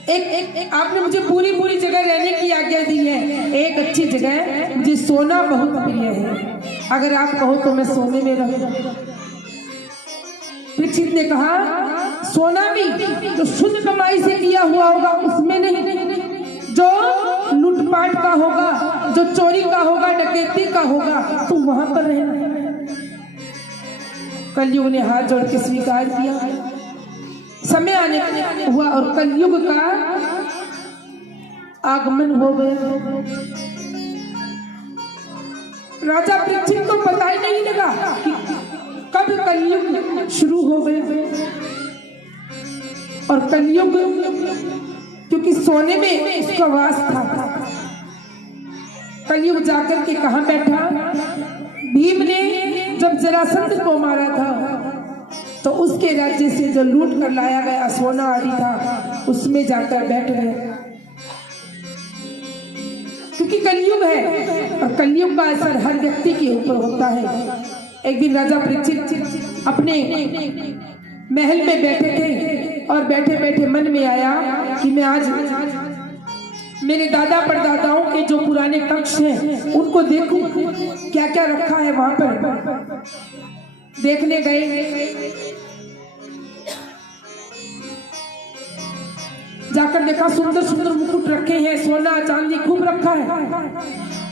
एक आपने मुझे पूरी जगह रहने की आज्ञा दी है, एक अच्छी जगह मुझे सोना बहुत प्रिय है। अगर आप कहो तो मैं सोने में रहूं। परीक्षित ने कहा सोना भी जो शुद्ध कमाई से किया हुआ होगा उसमें नहीं, जो लूटपाट का होगा, जो चोरी का होगा, डकैती का होगा, तुम वहां पर रहना। कलयुग ने हाथ जोड़ के स्वीकार किया। समय आने हुआ और कलयुग का आगमन हो गया। राजा परीक्षित को पता ही नहीं लगा कि कब कलयुग शुरू हो गया। और कलयुग क्योंकि सोने में उसका वास था, कलयुग जाकर के कहां बैठा? भीम ने जब जरासंध को मारा था तो उसके राज्य से जो लूट कर लाया गया सोना आदि था उसमें जाकर बैठ गए। क्योंकि कलयुग है और कलयुग का असर हर व्यक्ति के ऊपर होता है। एक दिन राजा परीक्षित अपने महल में बैठे थे और बैठे बैठे मन में आया कि मैं आज मेरे दादा परदादाओं के जो पुराने कक्ष हैं उनको देखूं, क्या क्या रखा है वहां पर। देखने गए, जाकर देखा सुंदर सुंदर मुकुट रखे हैं, सोना चांदी खूब रखा है।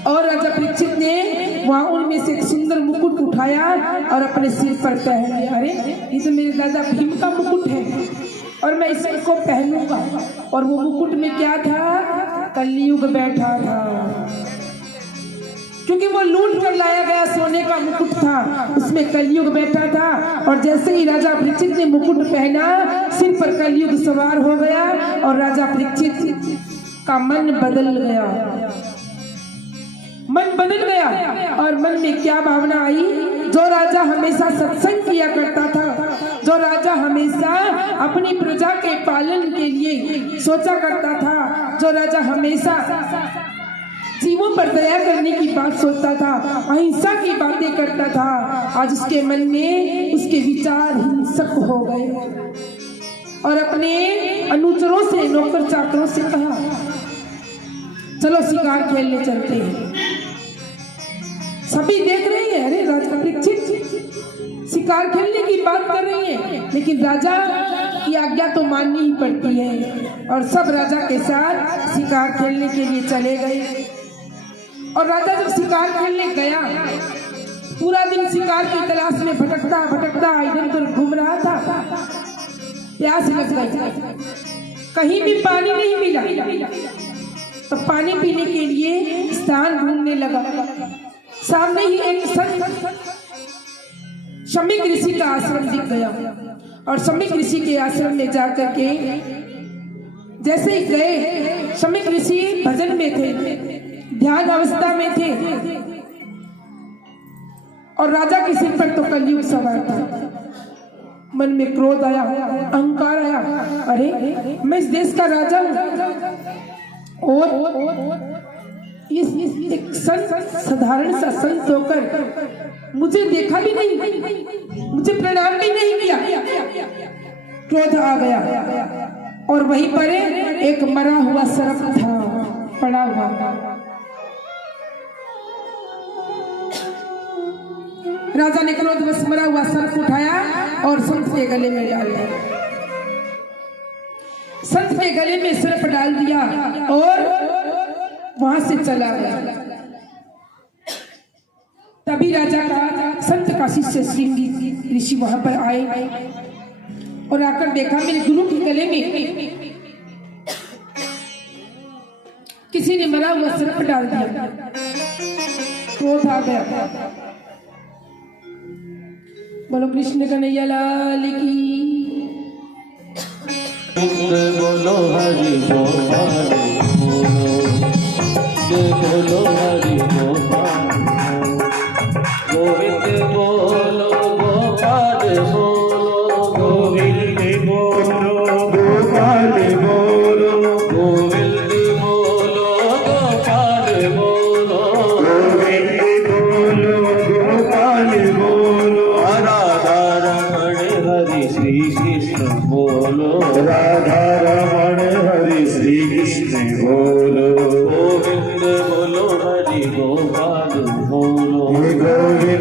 और राजा परीक्षित ने वहां उनमें से एक सुंदर मुकुट उठाया और अपने सिर पर पहन लिया। अरे ये तो मेरे दादा भीम का मुकुट है और मैं इसको पहनूंगा। और वो मुकुट में क्या था? कलयुग बैठा था, क्योंकि वो लूट कर लाया गया सोने का मुकुट था, उसमें कलयुग बैठा था। और जैसे ही राजा परीक्षित ने मुकुट पहना, सिर पर कलयुग सवार हो गया और राजा परीक्षित का मन बदल गया। मन बदल गया और मन में क्या भावना आई? जो राजा हमेशा सत्संग किया करता था, जो राजा हमेशा अपनी प्रजा के पालन के लिए सोचा करता था, जो राजा हमेशा जीवों पर दया करने की बात सोचता था, अहिंसा की बातें करता था, आज उसके मन में उसके विचार हिंसक हो गए। और अपने अनुचरों से, नौकर चाकरों से कहा चलो शिकार खेलने चलते हैं। सभी देख रहे हैं, अरे राजा परीक्षित शिकार खेलने की बात कर रही है, लेकिन राजा की आज्ञा तो माननी ही पड़ती है। और सब राजा के साथ शिकार खेलने के लिए चले गए। और राजा जब शिकार खेलने गया, पूरा दिन शिकार की तलाश में भटकता भटकता इधर उधर घूम रहा था। प्यास लग गई, कहीं भी पानी नहीं मिला, तो पानी पीने के लिए स्थान ढूंढने लगा। सामने ही एक संत शमीक ऋषि का आश्रम दिख गया और शमीक ऋषि के आश्रम में जाकर के जैसे ही गए, शमीक ऋषि भजन में थे, ध्यान अवस्था में थे और राजा के सिर पर तो कलयुग सवार था। मन में क्रोध आया, अहंकार आया, अरे मैं इस देश का राजा हूं और इस एक संत, साधारण सा संत होकर मुझे देखा भी नहीं, मुझे प्रणाम भी नहीं किया। क्रोध आ गया और वहीं पर एक मरा हुआ सर्प था पड़ा हुआ। राजा ने क्रोधवश मरा हुआ सर्प उठाया और संत के गले में डाल दिया। संत के गले में सर्प डाल दिया और वहां से चला गया। तभी राजा का संत का शिष्य श्रृंगी ऋषि वहां पर आए और आकर देखा मेरे गुरु के गले में किसी ने मरा हुआ सर्प डाल दिया। क्रोध आ गया। बोलो कृष्ण कन्हैया लाल की। बोलो हरि गोपाल बोलो हरि गोपाल गोविंद बोलो गोपाल बोलो गोविंद बोलो गोपाल बोलो गोविंद बोलो गोपाल बोलो गोविंद बोलो गोपाल बोलो राधा रमण हरि श्री कृष्ण बोलो राधा रमण हरि श्री कृष्ण बोलो गोविंद बोलो हरि गोपाल बोलो गोविंद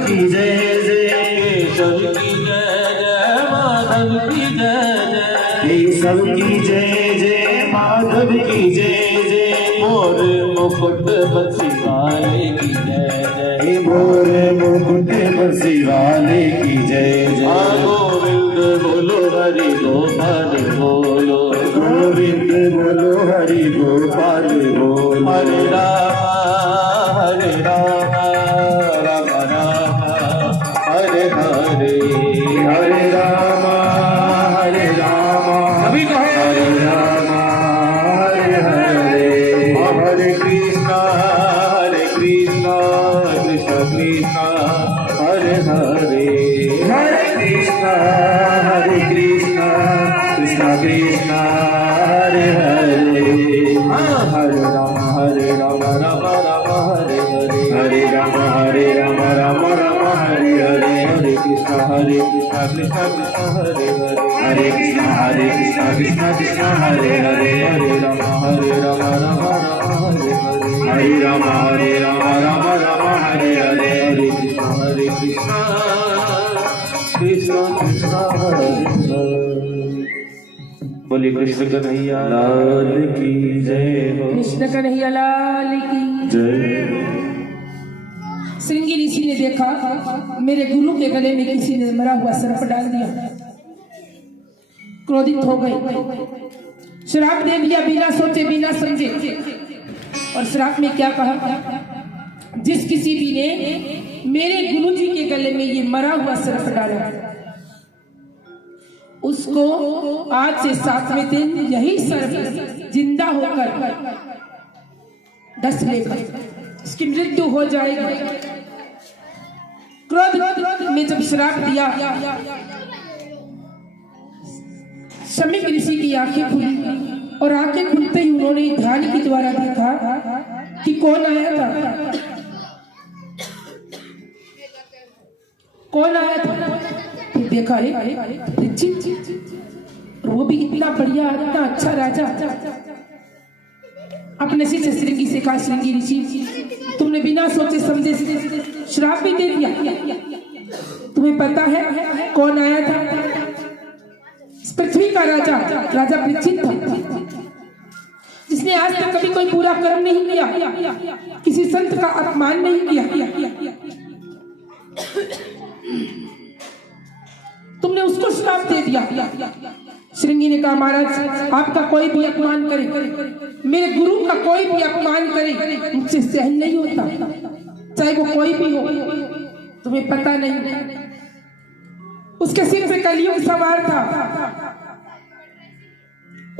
की जय जय, केशव की जय जय, माधव की जय जय, केशव की जय जय, माधव की जय जय, मोर मुकुट बंसी वाले की जय जय, मोर मुकुट बंसी वाले की जय जय, गोविंद बोलो हरि गोपाल बोलो, गोविंद बोलो हरि गोपाल बोलो, हरे राम राम राम हरे हरे, हरे राम सभी कहो, हरे राम हरे हरे, हरे कृष्णा कृष्ण कृष्ण हरे हरे, हरे कृष्ण कृष्ण कृष्ण हरे हरे, हरे राम राम राम हरे हरे, हरे राम राम हरे हरे, हरे कृष्ण कृष्ण कृष्ण हरे हरे, हरे कृष्ण कृष्ण कृष्ण हरे हरे, हरे राम राम राम हरे हरे, हरे राम राम हरे हरे, हरे कृष्ण कृष्ण कृष्ण हरे हरे। बोलिए कृष्ण कन्हैया लाल की जय हो, कृष्ण कन्हैया लाल की जय। श्रृंगी ऋषि ने देखा मेरे गुरु के गले में किसी ने मरा हुआ सर्प डाल दिया, क्रोधित हो गए, श्राप दे दिया बिना सोचे बिना समझे। और श्राप में क्या कहा, जिस किसी भी ने मेरे गुरु जी के गले में ये मरा हुआ सर्प डाला, उसको आज से 7वें दिन यही सर्प जिंदा होकर डस लेगा, उसकी मृत्यु हो जाएगी। क्रोध में जब श्राप दिया, शमीक ऋषि की आंखें खुली और आंखें खुलते ही उन्होंने ध्यान के द्वारा देखा कि कौन आया था, कौन आया था। फिर देखा वो भी इतना बढ़िया इतना अच्छा राजा। अपने से श्रृंगी से कहा, श्रृंगी ऋषि तुमने बिना सोचे समझे श्राप भी दे दिया, तुम्हें पता है कौन आया था? पृथ्वी का राजा राजा परीक्षित था, जिसने आज तक कभी कोई बुरा कर्म नहीं किया, किसी संत का अपमान नहीं किया। तुमने उसको श्राप दे दिया। श्रृंगी ने कहा, महाराज आपका कोई भी अपमान करे, मेरे गुरु का कोई भी अपमान करे, मुझसे सहन नहीं होता, चाहे वो कोई भी हो। तुम्हें पता नहीं उसके सिर पे कलयुग सवार था,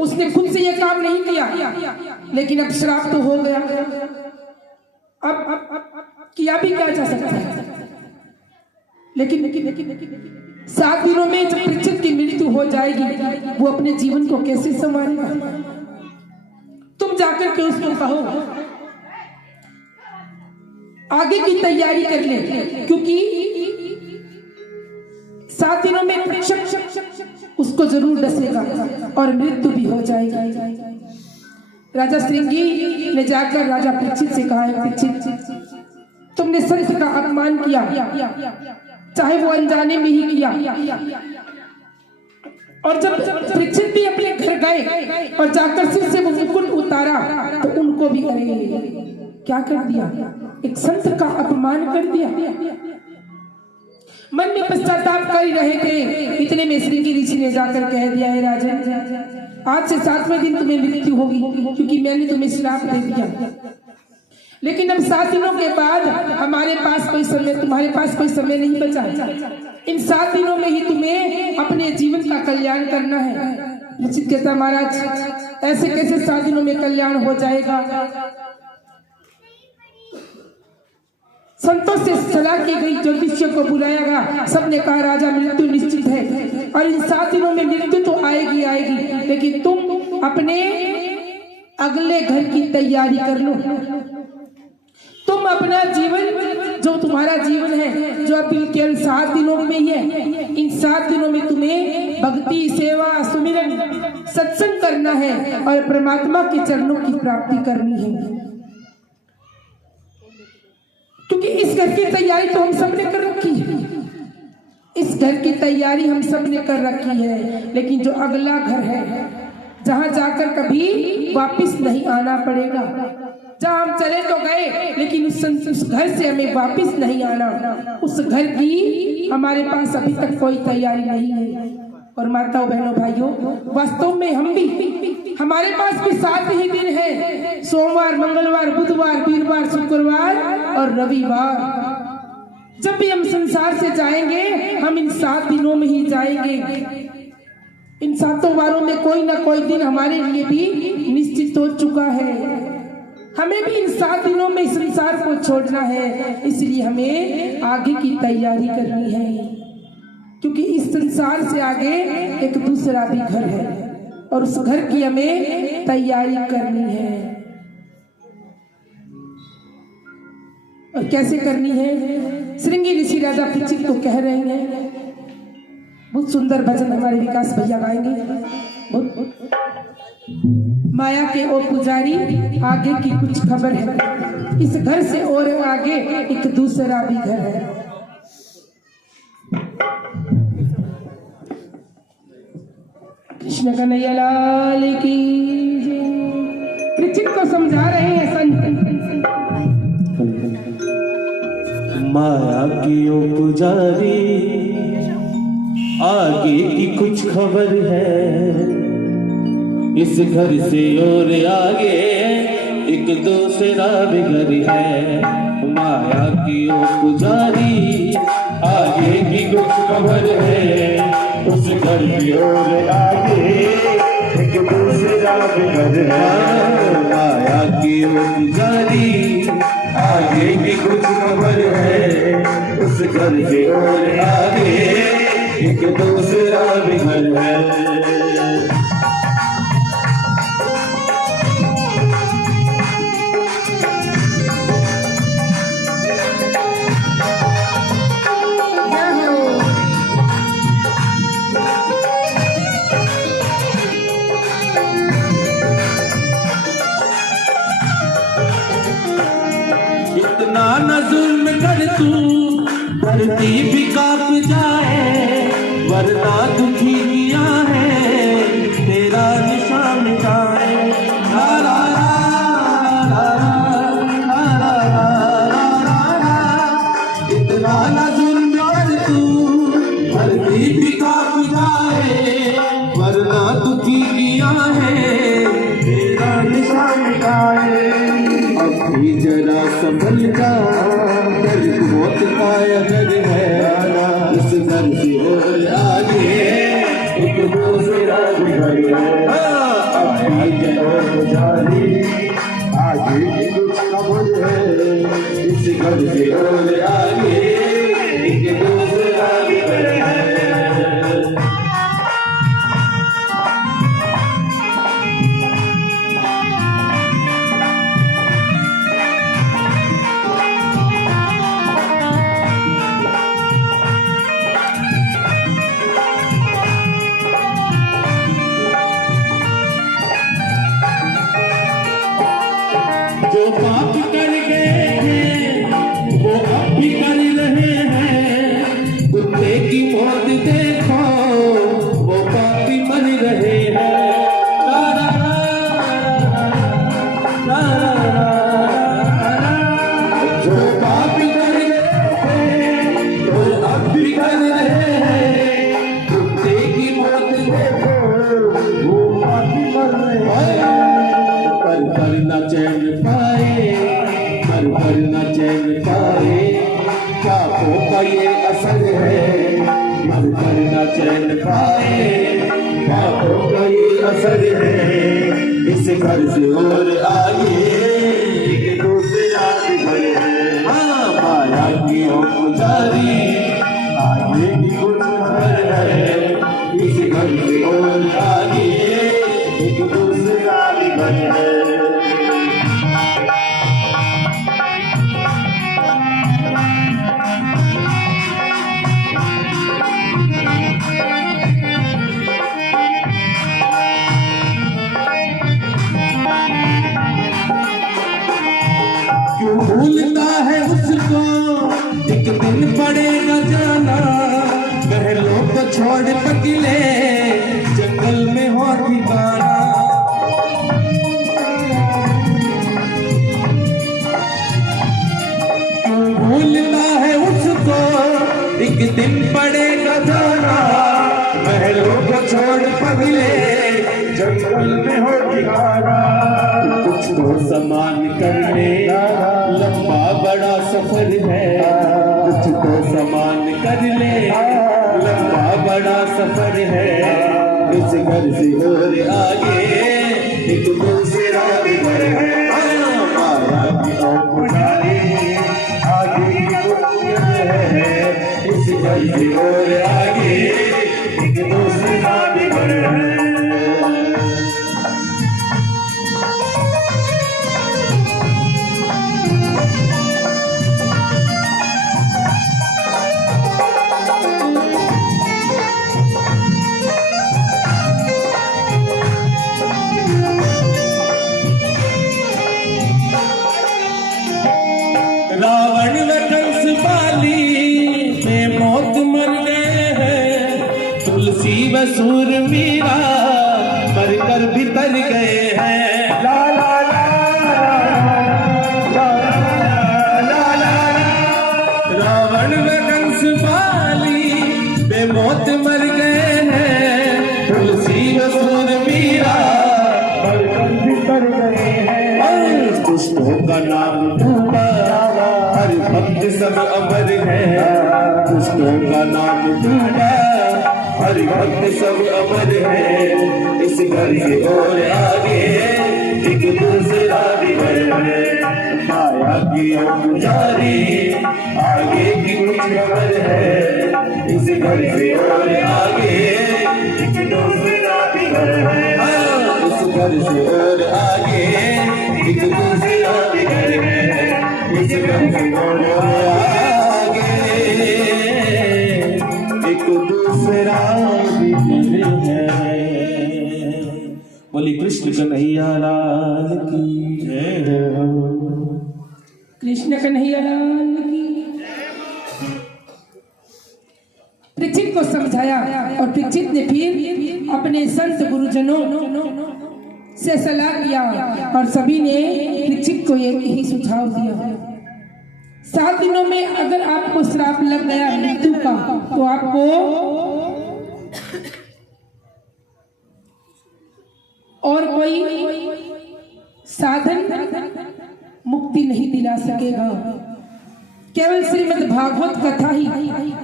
उसने खुद से ये काम नहीं किया, लेकिन अब श्राप तो हो गया, अब किया भी क्या जा सकता है। लेकिन 7 दिनों में जब परीक्षित की मृत्यु हो जाएगी, वो अपने जीवन को कैसे संभालेगा? तुम जाकर के उसको कहो आगे की तैयारी कर ले, क्योंकि 7 दिनों में परीक्षक उसको जरूर डसेगा और मृत्यु भी हो जाएगी। राजा श्रृंगी ने जाकर राजा परीक्षित से कहा, परीक्षित तुमने संत का अपमान किया, चाहे वो अनजाने में ही किया। और जब परीक्षित भी अपने घर गए और जाकर सिर से वो मुकुट उतारा, तो उनको भी अरे क्या कर दिया, एक संत का अपमान कर दिया। मन में पश्चाताप कर ही रहे थे, इतने में श्रृंगी ऋषि ने जाकर कह दिया, है राजन आज से 7वें दिन तुम्हें मृत्यु होगी, क्योंकि मैंने तुम्हें श्राप दे दिया। लेकिन अब 7 दिनों के बाद हमारे पास कोई समय, तुम्हारे पास कोई समय नहीं बचा। इन 7 दिनों में ही तुम्हें अपने जीवन का कल्याण करना है। परीक्षित कहता, महाराज ऐसे कैसे 7 दिनों में कल्याण हो जाएगा? संतों से सलाह की गई, ज्योतिषियों को बुलाया गया, सबने कहा राजा मृत्यु निश्चित है और इन 7 दिनों में मृत्यु तो आएगी आएगी, लेकिन तुम अपने अगले घर की तैयारी कर लो। तुम अपना जीवन, जो तुम्हारा जीवन है, जो अभी केवल 7 दिनों में ही है, इन 7 दिनों में तुम्हें भक्ति, सेवा, सुमिरन, सत्संग करना है और परमात्मा के चरणों की प्राप्ति करनी है। क्योंकि इस घर की तैयारी तो हम सब ने कर रखी है, इस घर की तैयारी हम सब ने कर रखी है, लेकिन जो अगला घर है जहां जाकर कभी वापस नहीं आना पड़ेगा, जहां हम चले तो गए लेकिन उस घर से हमें वापस नहीं आना, उस घर की हमारे पास अभी तक कोई तैयारी नहीं है। और माताओं बहनों भाइयों, वास्तव में हम भी, हमारे पास भी 7 ही दिन है, सोमवार, मंगलवार, बुधवार, वीरवार, शुक्रवार और रविवार। जब भी हम संसार से जाएंगे हम इन 7 दिनों में ही जाएंगे। इन 7 वारों में कोई ना कोई दिन हमारे लिए भी निश्चित हो चुका है। हमें भी इन 7 दिनों में संसार को छोड़ना है, इसलिए हमें आगे की तैयारी करनी है, क्योंकि इस संसार से आगे एक दूसरा भी घर है और उस घर की हमें तैयारी करनी है। और कैसे करनी है? श्रृंगी ऋषि राजा परीक्षित को कह रहे हैं, बहुत सुंदर भजन हमारे विकास भैया गाएंगे। माया के ओ पुजारी, आगे की कुछ खबर है, इस घर से और आगे एक दूसरा भी घर है। कृष्ण कन्हैया लाल की जय। परीक्षित को समझा रहे हैं संत, माया की ओ पुजारी, आगे की कुछ खबर है, इस घर से और आगे एक दूसरा भी घर है। माया की ओ पुजारी, आगे की कुछ खबर है, उस घर की और आगे एक दूसरा भी घर है। माया की ओ पुजारी, आगे की कुछ खबर है, उस घर से और आगे एक दूसरा भी घर है। इतना न जुल्म कर तू, धरती भी कांप जाए, वरना दुखी किया है तेरा निशान मिटाए। ला ला ला ला ला ला ला, इतना न जुल्म कर तू, धरती भी कांप जाए, वरना दुखी किया है तेरा निशान मिटाए। अभी जरा संभल जा, दर्द मौत का अगर है, इस घर से और आगे एक दूसरा भी घर है। अभी जरा पुजारी, आगे की कुछ खबर है, इस घर से और आगे एक दूसरा भी घर है। जो पाप कर गए हैं वो अब भी कर रहे हैं, कुत्ते की मौत देखो वो पापी मर रहे हैं। ला ला ला ला ला, जो पाप कर गए हैं वो अब भी कर रहे हैं, कुत्ते की मौत देखो वो पापी मर रहे हैं। पर न चैन पाए, पर न चैन पाए, पापों का ये असर है। पर न चैन पाए, पापों का ये असर है, इस घर से और आगे एक दूसरा घर है। हाँ, माया की ओ पुजारी, आगे की कुछ खबर है, इस घर से और आगे एक दूसरा घर है। क्यों भूलता है उसको दिन पड़ेगा जाना महलों को छोड़ पगले, जंगल में हो ठिकाना। क्यों भूलना है उसको, एक दिन पड़ेगा जाना महलों को छोड़ पगले, जंगल में हो ठिकाना। कुछ तो समान करने लंबा बड़ा सफर है, कुछ तो समान कर ले लंबा बड़ा सफर है। इस घर से और आगे एक दूसरा भी घर है, माया की और पुजारी आगे की दुनिया है। इस घर से और आगे एक दूसरा भी घर है। रावण व कंस बाली में मौत मर गए हैं, तुलसी व सूरवीरा मर कर भी तर गए हैं। ला ला ला ला ला ला। रावण व कंस बाली में मौत मर गए हैं, तुलसी व सूरवीरा मर कर भी तर गए हैं। दुष्टों का नाम डूबा, हर भक्त सब अमर है। दुष्टों का नाम डूबा, हर भक्त सब अमर है। इस घर से और आगे एक दूसरा भी घर है, माया की पुजारी आगे की कुछ खबर है। इस घर से और आगे एक दूसरा भी घर है, इस घर से और आगे एक दूसरा भी घर है। इस घर से और आगे एक दूसरा भी घर है। बोली कृष्ण कन्हैया लाल की जय हो। कृष्ण कन्हैया लाल की। परीक्षित को समझाया और परीक्षित ने फिर अपने संत गुरुजनों से सलाह किया और सभी ने परीक्षित को एक ही सुझाव दिया। 7 दिनों में अगर आपको श्राप लग गया मृत्यु का, तो आपको और कोई साधन मुक्ति नहीं दिला सकेगा। केवल श्रीमद् भागवत कथा ही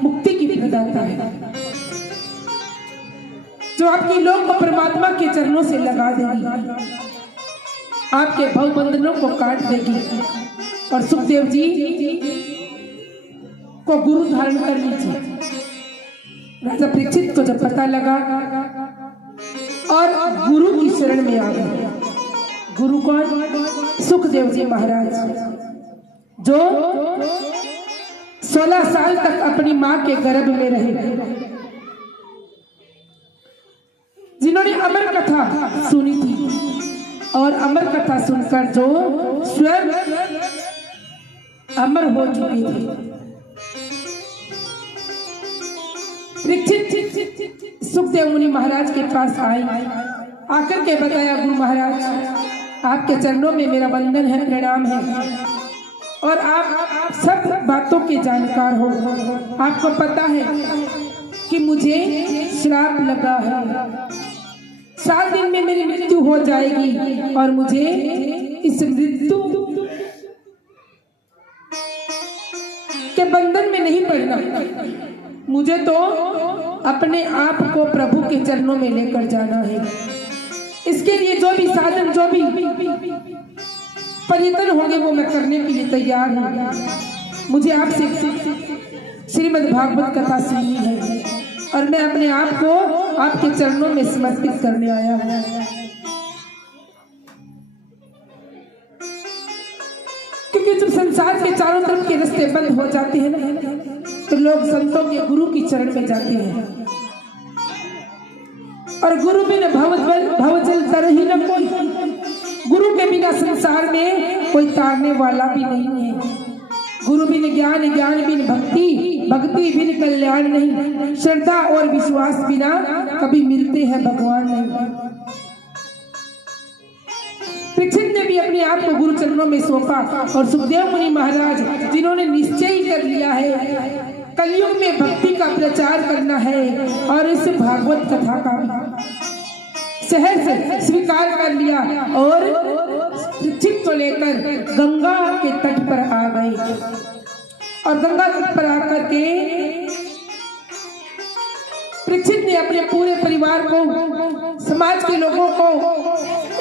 मुक्ति की प्रदाता है, जो आपकी लोक को परमात्मा के चरणों से लगा देगी, आपके भव बंधनों को काट देगी और सुखदेव जी को गुरु धारण कर लीजिए। राजा परीक्षित को जब पता लगा और गुरु की शरण में आ गए। गुरु कौन? सुखदेव जी महाराज, जो 16 साल तक अपनी मां के गर्भ में रहे, जिन्होंने अमर कथा सुनी थी और अमर कथा सुनकर जो स्वयं अमर हो चुके थे। परीक्षित सुखदेव मुनि महाराज के पास आए, आकर के बताया, गुरु महाराज आपके चरणों में मेरा वंदन है, प्रणाम है, और आप सब बातों के जानकार हो। आपको पता है कि मुझे श्राप लगा है, 7 दिन में मेरी मृत्यु हो जाएगी और मुझे इस मृत्यु के बंधन में नहीं पड़ना। मुझे तो अपने आप को प्रभु के चरणों में लेकर जाना है। इसके लिए जो भी साधन, जो भी प्रयत्न होंगे वो मैं करने के लिए तैयार हूँ। मुझे आपसे श्रीमद् भागवत कथा सुननी है और मैं अपने आप को आपके चरणों में समर्पित करने आया हूँ। क्योंकि जब संसार के चारों तरफ के रास्ते बंद हो जाते हैं ना, तो लोग संतों के गुरु की चरण में जाते हैं, और गुरु बिना भवजल तर ही न कोई। गुरु के बिना संसार में कोई तारने वाला भी नहीं है। गुरु बिन ज्ञान, ज्ञान बिन भक्ति, भक्ति बिन कल्याण नहीं, श्रद्धा और विश्वास बिना कभी मिलते हैं भगवान नहीं। परीक्षित ने भी अपने आप को गुरु चरणों में सौंपा और सुखदेव मुनि महाराज जिन्होंने निश्चय ही कर लिया है कलयुग में भक्ति का प्रचार करना है और इस भागवत कथा का शहर से स्वीकार कर लिया और परीक्षित को लेकर गंगा के तट पर आ गए और गंगा तट पर आकर के परीक्षित ने अपने पूरे परिवार को, समाज के लोगों को,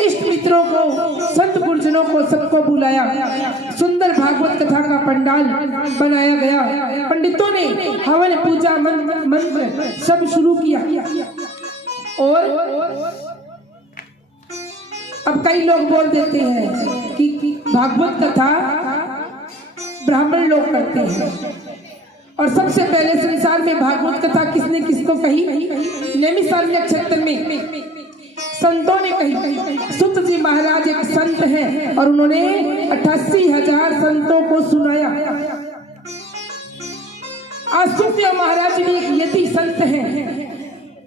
इष्ट मित्रों को, संत गुरुजनों को, सबको बुलाया। सुंदर भागवत कथा का पंडाल बनाया गया। पंडितों ने हवन पूजा मंत्र सब शुरू किया और अब कई लोग बोल देते हैं कि भागवत कथा ब्राह्मण लोग करते हैं और सबसे पहले संसार में भागवत कथा किसने किसको कही? नैमिषारण्य क्षेत्र में संतों ने कही। सुत जी महाराज एक संत हैं और उन्होंने 88,000 संतों को सुनाया। आज सुखदेव महाराज भी एक यति संत हैं,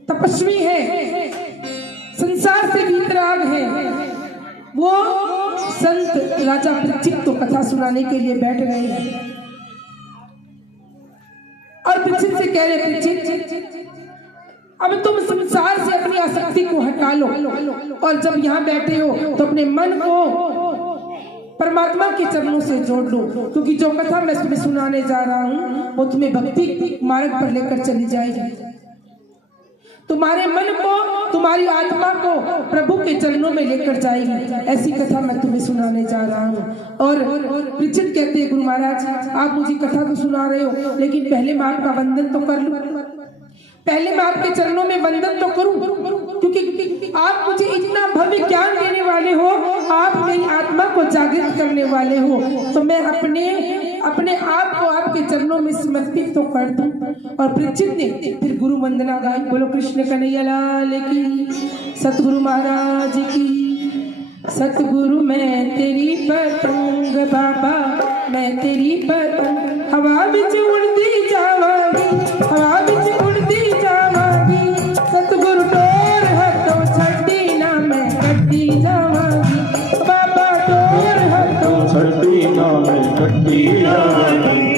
तपस्वी हैं, संसार से वितराग हैं। वो संत राजा परीक्षित को कथा सुनाने के लिए बैठ गए हैं और परीक्षित से कह रहे, परीक्षित अब तुम संसार से अपनी आसक्ति को हटा लो और जब यहाँ बैठे हो तो अपने मन को परमात्मा के चरणों से जोड़ लो, क्योंकि जो कथा मैं तुम्हें सुनाने जा रहा हूँ वो तुम्हें भक्ति मार्ग पर लेकर चली जाएगी। तुम्हारे मन को, तुम्हारी आत्मा को प्रभु के चरणों में लेकर जाएगी। ऐसी कथा मैं तुम्हें सुनाने जा रहा हूँ। और परीक्षित कहते हैं, गुरु महाराज आप मुझे कथा तो सुना रहे हो, लेकिन पहले मैं आपका वंदन तो कर लूं, पहले मैं आपके चरणों में वंदन तो करूं, क्योंकि आप मुझे इतना भव्य ज्ञान देने वाले हो, आप मेरी आत्मा को जागृत करने वाले हो, तो मैं अपने आप को आपके चरणों में समर्पित तो कर दूं। और परीक्षित ने फिर गुरु वंदना गाई। बोलो कृष्ण कन्हैया लाल की, सतगुरु महाराज की। सतगुरु मैं तेरी पतंग बाबा, मैं तेरी पतंग, हवा बिच उड़ती जावांगी, हवा बिच उड़ती जावांगी। सतगुरु टोर हथों छड्डी ना मैं कट्टी जावांगी, बाबा टोर हथों छड्डी ना मैं कट्टी जावांगी।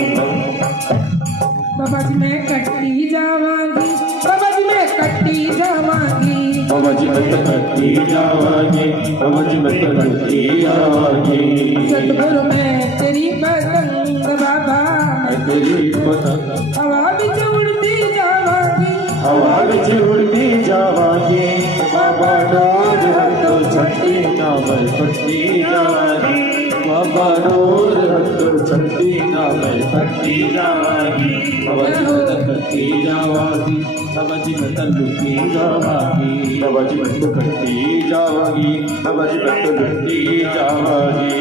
बाबा जी मैं कट्टी जावांगी, बाबा जी मैं कट्टी जावांगी, बाबा जी मैं कट्टी जावांगी, बाबा जी मैं कट्टी जावांगी। सतगुरु मैं तेरी पतंग बाबा, मैं तेरी पतंग, हवा बिच उड़ती जावांगी, हवा बिच उड़ती जावांगी। बाबा डोर हथों छड्डी ना मैं कट्टी जावांगी, बाबा डोर हथों छड्डी ना मैं कट्टी जावांगी। बाबा जी मैं कट्टी जावांगी, बाबा जी मैं लुटी जावांगी, बाबा जी मैं कट्टी जावांगी, बाबा जी मैं लुटी जावांगी।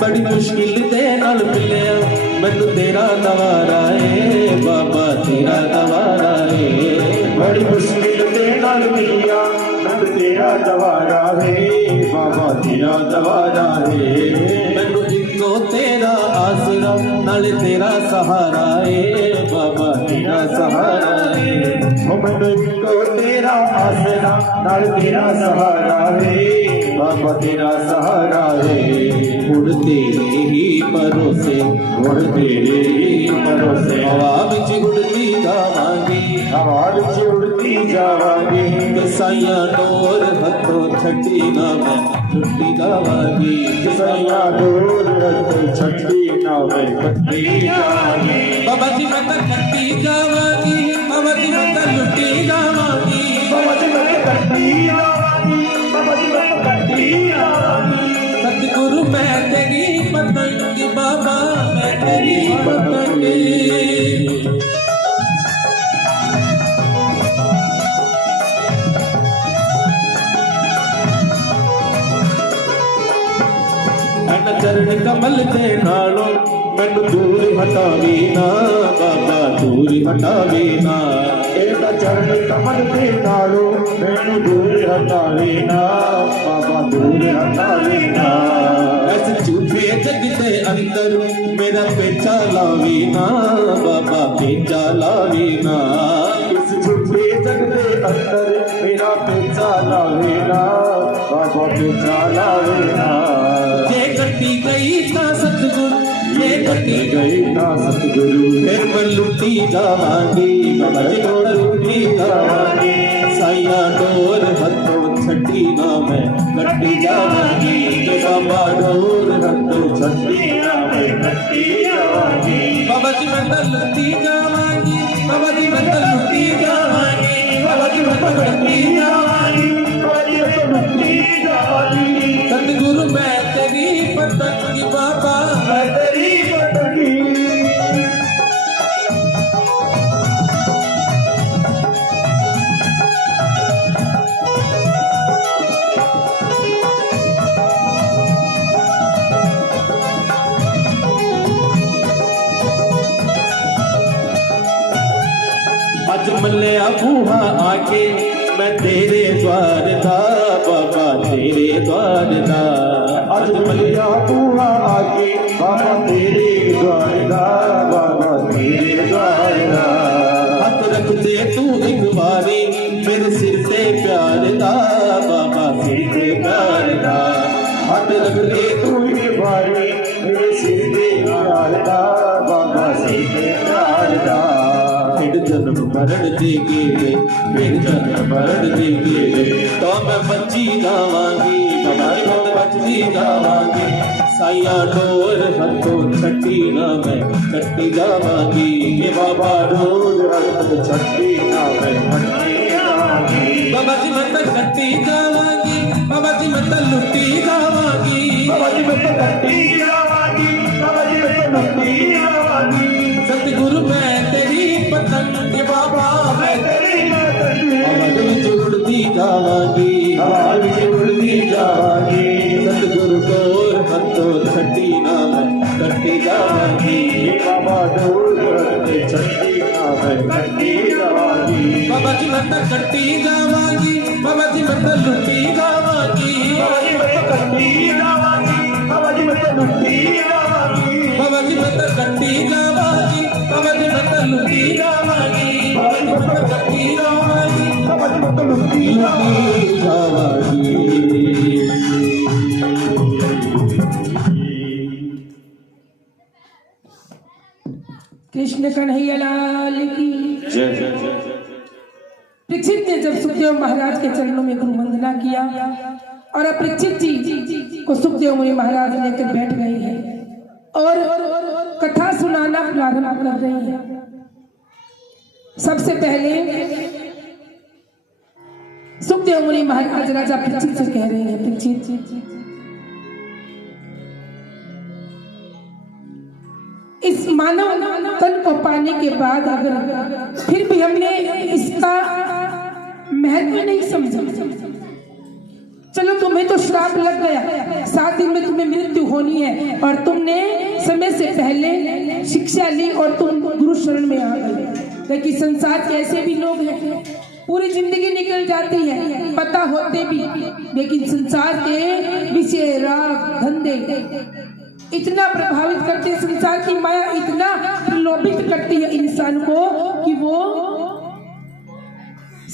बड़ी मुश्किल दे नाल मिलिया मैनू तेरा दवारा है बाबा, तेरा दवारा है। बड़ी मुश्किल दे नाल मिलिया मैनू तेरा दवारा है बाबा, तेरा दवारा है। मैनू इको तेरा आसरा नाल तेरा सहारा है बाबा, तेरा सहारा है। मैनू इको तेरा आसरा नाल तेरा सहारा है बाबा, तेरा सहारा है। उड़ तेरे ही भरोसे, उड़ तेरे ही भरोसे, हवा बिच उड़ती जावांगी, हवा बिच उड़ती जावांगी। साइया डोर हथों छड्डी ना मैं छुट्टी जावांगी, साइया डोर हथों छड्डी ना मैं कट्टी जावांगी। बाबा जी मैं कट्टी जावांगी, बाबा जी मैं लुटी जावांगी, बाबा जी मैं कट्टी जावांगी, बाबा जी मैं कट्टी जावांगी। सतगुरु मैं तेरी पतंग बाबा, मैं तेरी पतंग। मन चरण कमल दे नालों मैनू दूर हटावी ना बाबा दूर हटावी ना ਇਹਦਾ ਚਰਨ ਕਮਲ ਦੇ ਨਾਲੋਂ ਮੈਨੂੰ ਦੂਰ ਹਟਾਵੇ ਨਾ ਬਾਬਾ ਦੂਰ ਹਟਾਵੇ ਨਾ ऐसे झूठे जग के अंदर मेरा पेचा लावी ना बाबा पेचा लावी ना ਇਸ ਝੂਠੇ ਜਗ ਦੇ ਅੰਦਰ ਮੇਰਾ ਪੇਚਾ ਲਾਵੇ ਨਾ ਬਾਬਾ ਪੇਚਾ ਲਾਵੇ ਨਾ जे कटी गई ना सतगुरु ये कटी ਗਈ ਨਾ ਸਤਿਗੁਰੂ फिर मैं लुटी जावांगी बाबा जी मैं लुटी जावांगी साइया डोर हथों छटी ना मैं कटी जावांगी बाबा डोर हथों छटी ना मैं कटी जावांगी बाबा जी मैं लुटी जावांगी बाबा जी मैं लुटी जावांगी बाबा जी मैं लुटी जावांगी ਬਾਬਾ ਜੀ ਮੈਂ ਲੁੱਟੀ ਜਾਵਾਂਗੀ सतगुरु मैं तेरी पतंगी बाबा ਮੈਂ ਤੇਰੀ ਪਤੰਗੀ अज मल्लिया बूहा आके मैं तेरे द्वार दा बाबा तेरे द्वार दा ਅੱਜ ਮਲਿਆ ਬੂਹਾ ਆਕੇ ਬਾਬਾ ਤੇਰੇ द्वार ਦਾ ਬਾਬਾ ਤੇਰੇ द्वार ਦਾ हथ रख दे तू एक बारी मेरे सिर ते प्यार दा बाबा सिर ते प्यार दा ਹੱਥ ਰੱਖ ਦੇ ਤੂੰ ਇੱਕ ਵਾਰੀ ਮੇਰੇ ਸਿਰ ਦੇ ਪਿਆਰ ਦਾ ਬਾਬਾ ਸਿਰ ਦੇ ਪਿਆਰ ਦਾ फिर जन्म मरण दे गेले फिर जन्म मरण दे गेले तो मैं बची जावांगी बाबा जी मैं बची जावांगी साइया डोर हथों छटी ना मैं कटी जावांगी ये बाबा रोज हथ छट्टी ना मैं हट्टी जावांगी बाबा जी मैं तो कटी जावांगी बाबा जी मैं तो लुटी जावांगी बाबा जी मैं तो कट्टी जावांगी बाबा जी मैं तो लुट्टी जावांगी सतगुरु मैं तेरी पतंग बाबा मैं तेरी पतंगी आवाज में उड़ती जावांगी आवाज में उड़ती जावांगी सतगुरु डोर हथों छटी ना मैं कटी जावांगी ये बाबा डोर हथ छट्टी ना मैं कट्टी जावांगी बाबा जी मैं तो कटी जावांगी बाबा जी मैं तो लुटी जावांगी बाबा जी मैं तो कट्टी जावांगी बाबा जी मैं तो लुट्टी जावांगी बाबा जी मैं तो कटी जावांगी बाबा जी मैं तो लुटी जावांगी बाबा जी मैं तो कटी जावांगी बाबा जी मैं तो लुट्टी जावांगी कृष्ण कन्हैया लाल की जय जय जय परीक्षित ने जब सुखदेव महाराज के चरणों में गुरु वंदना किया और अब परीक्षित जी को सुखदेव मुनि महाराज लेकर बैठ गए हैं और कथा सुनाना प्रारंभ कर रहे हैं। सबसे पहले सुखदेव मुनि महाराज राजा परीक्षित से कह रहे हैं, परीक्षित इस मानव तन को पाने के बाद अगर फिर भी हमने इसका महत्व नहीं समझा, चलो तुम्हें तो श्राप लग गया, 7 दिन में तुम्हें मृत्यु होनी है और तुमने समय से पहले शिक्षा ली और तुम गुरु शरण में आ गए। लेकिन संसार के ऐसे भी लोग हैं पूरी जिंदगी निकल जाती है पता होते भी, लेकिन संसार के विषय राग धंधे इतना प्रभावित करते हैं, संसार की माया इतना प्रलोभित करती है इंसान को कि वो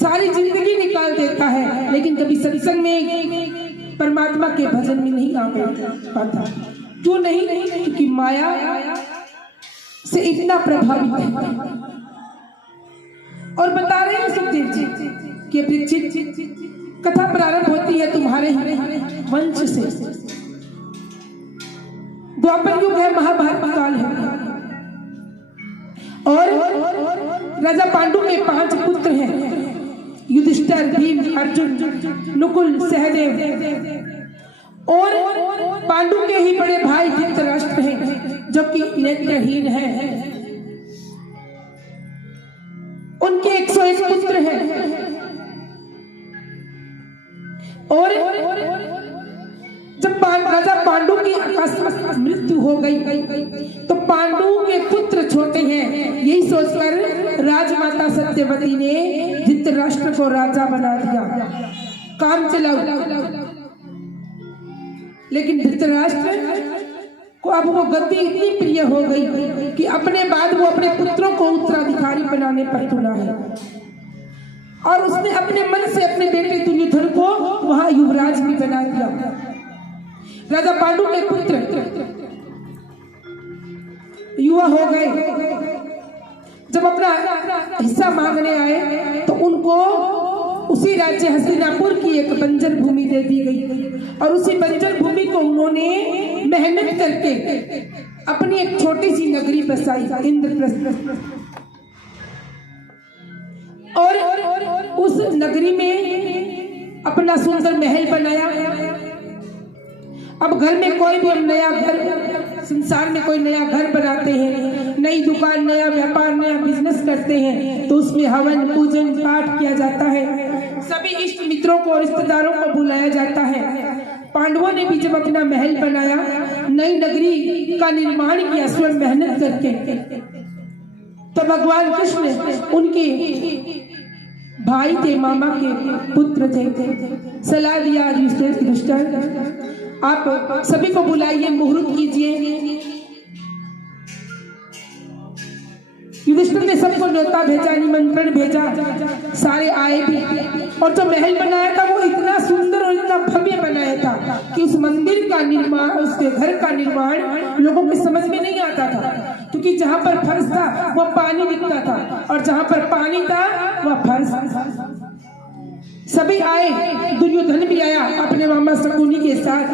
सारी जिंदगी निकाल देता है, लेकिन कभी सत्संग में परमात्मा के भजन में नहीं आ पाता। क्यों नहीं? क्योंकि माया से इतना प्रभावित है। और बता रहे हैं सुखदेव जी कि परीक्षित कथा प्रारंभ होती है तुम्हारे वंश से। द्वापर युग है, महाभारत काल है और राजा पांडु के 5 पुत्र हैं, युधिष्ठिर, भीम, अर्जुन, नकुल, सहदेव और पांडु के ही बड़े भाई धृतराष्ट्र हैं जो कि नेत्रहीन हैं। उनके 101 पुत्र हैं और जब राजा पांडु की अकस्मात मृत्यु हो गई तो पांडु के पुत्र छोटे हैं, यही सोचकर राजमाता सत्यवती ने धृतराष्ट्र को राजा बना दिया। काम चलाओ। लेकिन धृतराष्ट्र को अब वो गद्दी इतनी प्रिय हो गई कि अपने बाद वो अपने पुत्रों को उत्तराधिकारी बनाने पर तुला है और उसने अपने मन से अपने बेटे दुर्योधन को वहां युवराज भी बना दिया। राजा पांडु के पुत्र युवा हो गए, जब अपना हिस्सा मांगने आए तो उनको उसी राज्य हस्तिनापुर की एक बंजर भूमि दे दी गई और उसी बंजर भूमि को उन्होंने मेहनत करके अपनी एक छोटी सी नगरी बसाई, इंद्रप्रस्थ। और उस नगरी में अपना सुंदर महल बनाया। अब घर में कोई भी हम नया घर, संसार में कोई नया घर बनाते हैं, नई दुकान, नया व्यापार, नया बिजनेस करते हैं तो उसमें हवन पूजन पाठ किया जाता है, सभी इष्ट मित्रों को और रिश्तेदारों को बुलाया जाता है। पांडवों ने भी जब अपना महल बनाया, नई नगरी का निर्माण किया स्वयं मेहनत करके, तो भगवान कृष्ण उनके भाई थे, मामा के पुत्र थे, सलाह दिया युधिष्ठिर आप सभी को बुलाइए, मुहूर्त कीजिए। युधिष्ठिर ने सबको न्योता भेजा, निमंत्रण भेजा, सारे आए भी। और जो महल बनाया था वो इतना सुंदर और इतना भव्य बनाया था कि उस मंदिर का निर्माण, उसके घर का निर्माण लोगों के समझ में नहीं आता था, क्योंकि जहाँ पर फर्श था वह पानी दिखता था और जहाँ पर पानी था वह फर्श। सभी आए, दुर्योधन भी आया अपने मामा शकुनी के साथ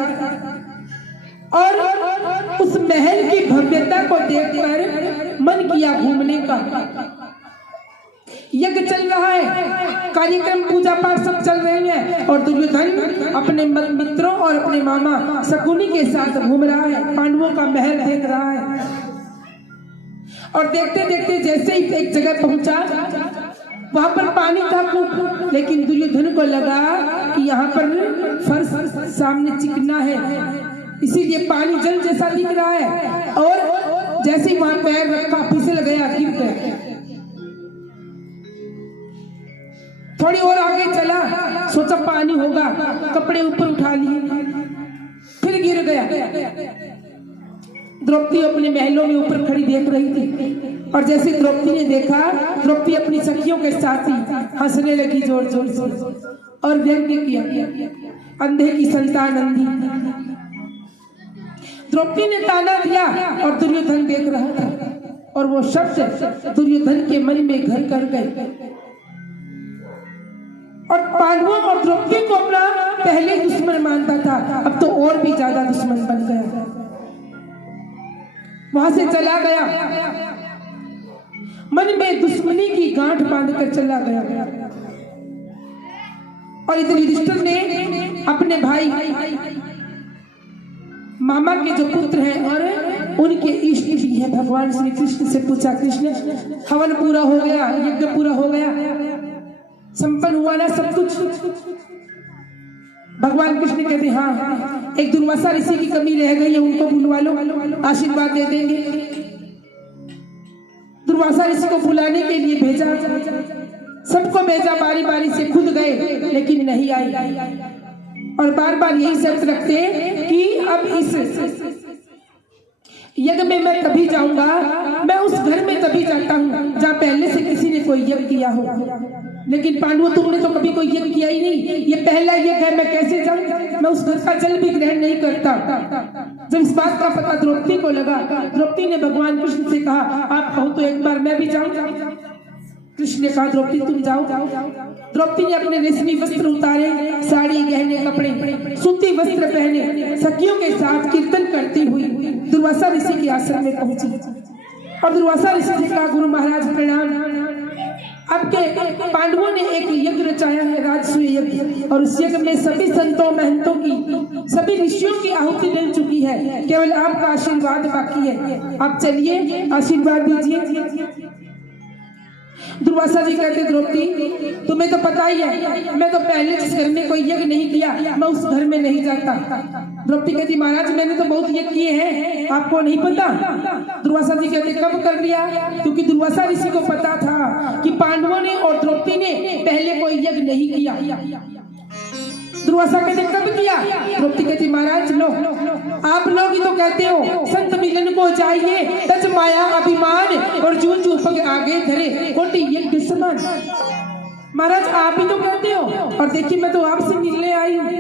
और उस महल की भव्यता को देखकर मन किया घूमने का। यज्ञ चल रहा है, कार्यक्रम पूजा पाठ सब चल रहे हैं और दुर्योधन अपने मित्रों और अपने मामा शकुनी के साथ घूम रहा है, पांडवों का महल देख रहा है। और देखते देखते जैसे ही एक जगह पहुंचा वहां पर पानी था खूब, लेकिन दुर्योधन को लगा कि यहाँ पर फर्श सामने चिकना है, इसीलिए पानी जल जैसा दिख रहा है और जैसे ही वहां पैर रखा फिसल गया, गिर गया। थोड़ी और आगे चला, सोचा पानी होगा, कपड़े ऊपर उठा लिए, फिर गिर गया। द्रौपदी अपने महलों में ऊपर खड़ी देख रही थी और जैसे द्रौपदी ने देखा, द्रौपदी अपनी सखियों के साथ ही हंसने लगी जोर जोर से और व्यंग्य किया, अंधे की संतान अंधी। द्रौपदी ने ताना दिया और दुर्योधन देख रहा था और वो शब्द दुर्योधन के मन में घर कर गए और पांडवों और द्रौपदी को अपना पहले दुश्मन मानता था, अब तो और भी ज्यादा दुश्मन बन गया। वहां से चला गया, मन में दुश्मनी की गांठ बांधकर चला गया। और इधर युधिष्ठिर ने अपने भाई मामा के जो पुत्र हैं और उनके इष्ट भी हैं भगवान श्री कृष्ण से पूछा, कृष्ण हवन पूरा हो गया, यज्ञ पूरा हो गया, संपन्न हुआ ना सब कुछ? भगवान कृष्ण कहते हाँ, एक दुर्वासा ऋषि की कमी रह गई है, उनको बुलवा लो, आशीर्वाद दे देंगे। दुर्वासा ऋषि को बुलाने के लिए भेजा, सबको भेजा, बारी बारी से खुद गए लेकिन नहीं आई और बार बार यही शर्त रखते कि अब इस यज्ञ में मैं तभी जाऊंगा, मैं उस घर में तभी जाता हूँ जहाँ पहले से किसी ने कोई यज्ञ किया हो। लेकिन पांडवों तुमने तो कभी कोई यज्ञ किया ही नहीं, ये पहला यज्ञ है, मैं कैसे जाऊं? मैं उस घर का जल भी ग्रहण नहीं करता। जब इस बात का पता द्रौपदी को लगा, द्रौपदी ने भगवान कृष्ण से कहा आप कहो तो एक बार मैं भी जाऊं। कृष्ण ने कहा द्रौपदी तुम जाओ। द्रौपदी ने अपने रेशमी वस्त्र उतारे, साड़ी गहने कपड़े सूती वस्त्र पहने, सखियों के साथ कीर्तन करती हुई दुर्वासा ऋषि के आश्रम में पहुंची और दुर्वासा ऋषि ने कहा गुरु महाराज प्रणाम, आपके पांडवों ने एक यज्ञ रचाया है, राजसूय यज्ञ, और उस यज्ञ में सभी संतों महंतों की, सभी ऋषियों की आहुति मिल चुकी है, केवल आपका आशीर्वाद बाकी है, आप चलिए आशीर्वाद दीजिए। दुर्वासा जी कहते द्रौपदी तुम्हें तो पता ही है, मैं तो पहले जिस घर में कोई यज्ञ नहीं किया मैं उस घर में नहीं जाता। द्रौपदी कहती महाराज मैंने तो बहुत यज्ञ किए हैं, आपको नहीं पता? दुर्वासा जी कहते कब कर लिया? क्योंकि दुर्वासा ऋषि को पता था कि पांडवों ने और द्रौपदी ने पहले कोई यज्ञ नहीं किया। दुर्वासा कहते कब किया? द्रौपदी कहती महाराज लो, आप लोग ही तो कहते हो संत मिलन को चाहिए तज माया अभिमान और जून जूपग आगे धरे कोटि यज्ञ समान। महाराज आप ही तो कहते हो, और देखिए मैं तो आपसे मिलने आई हूँ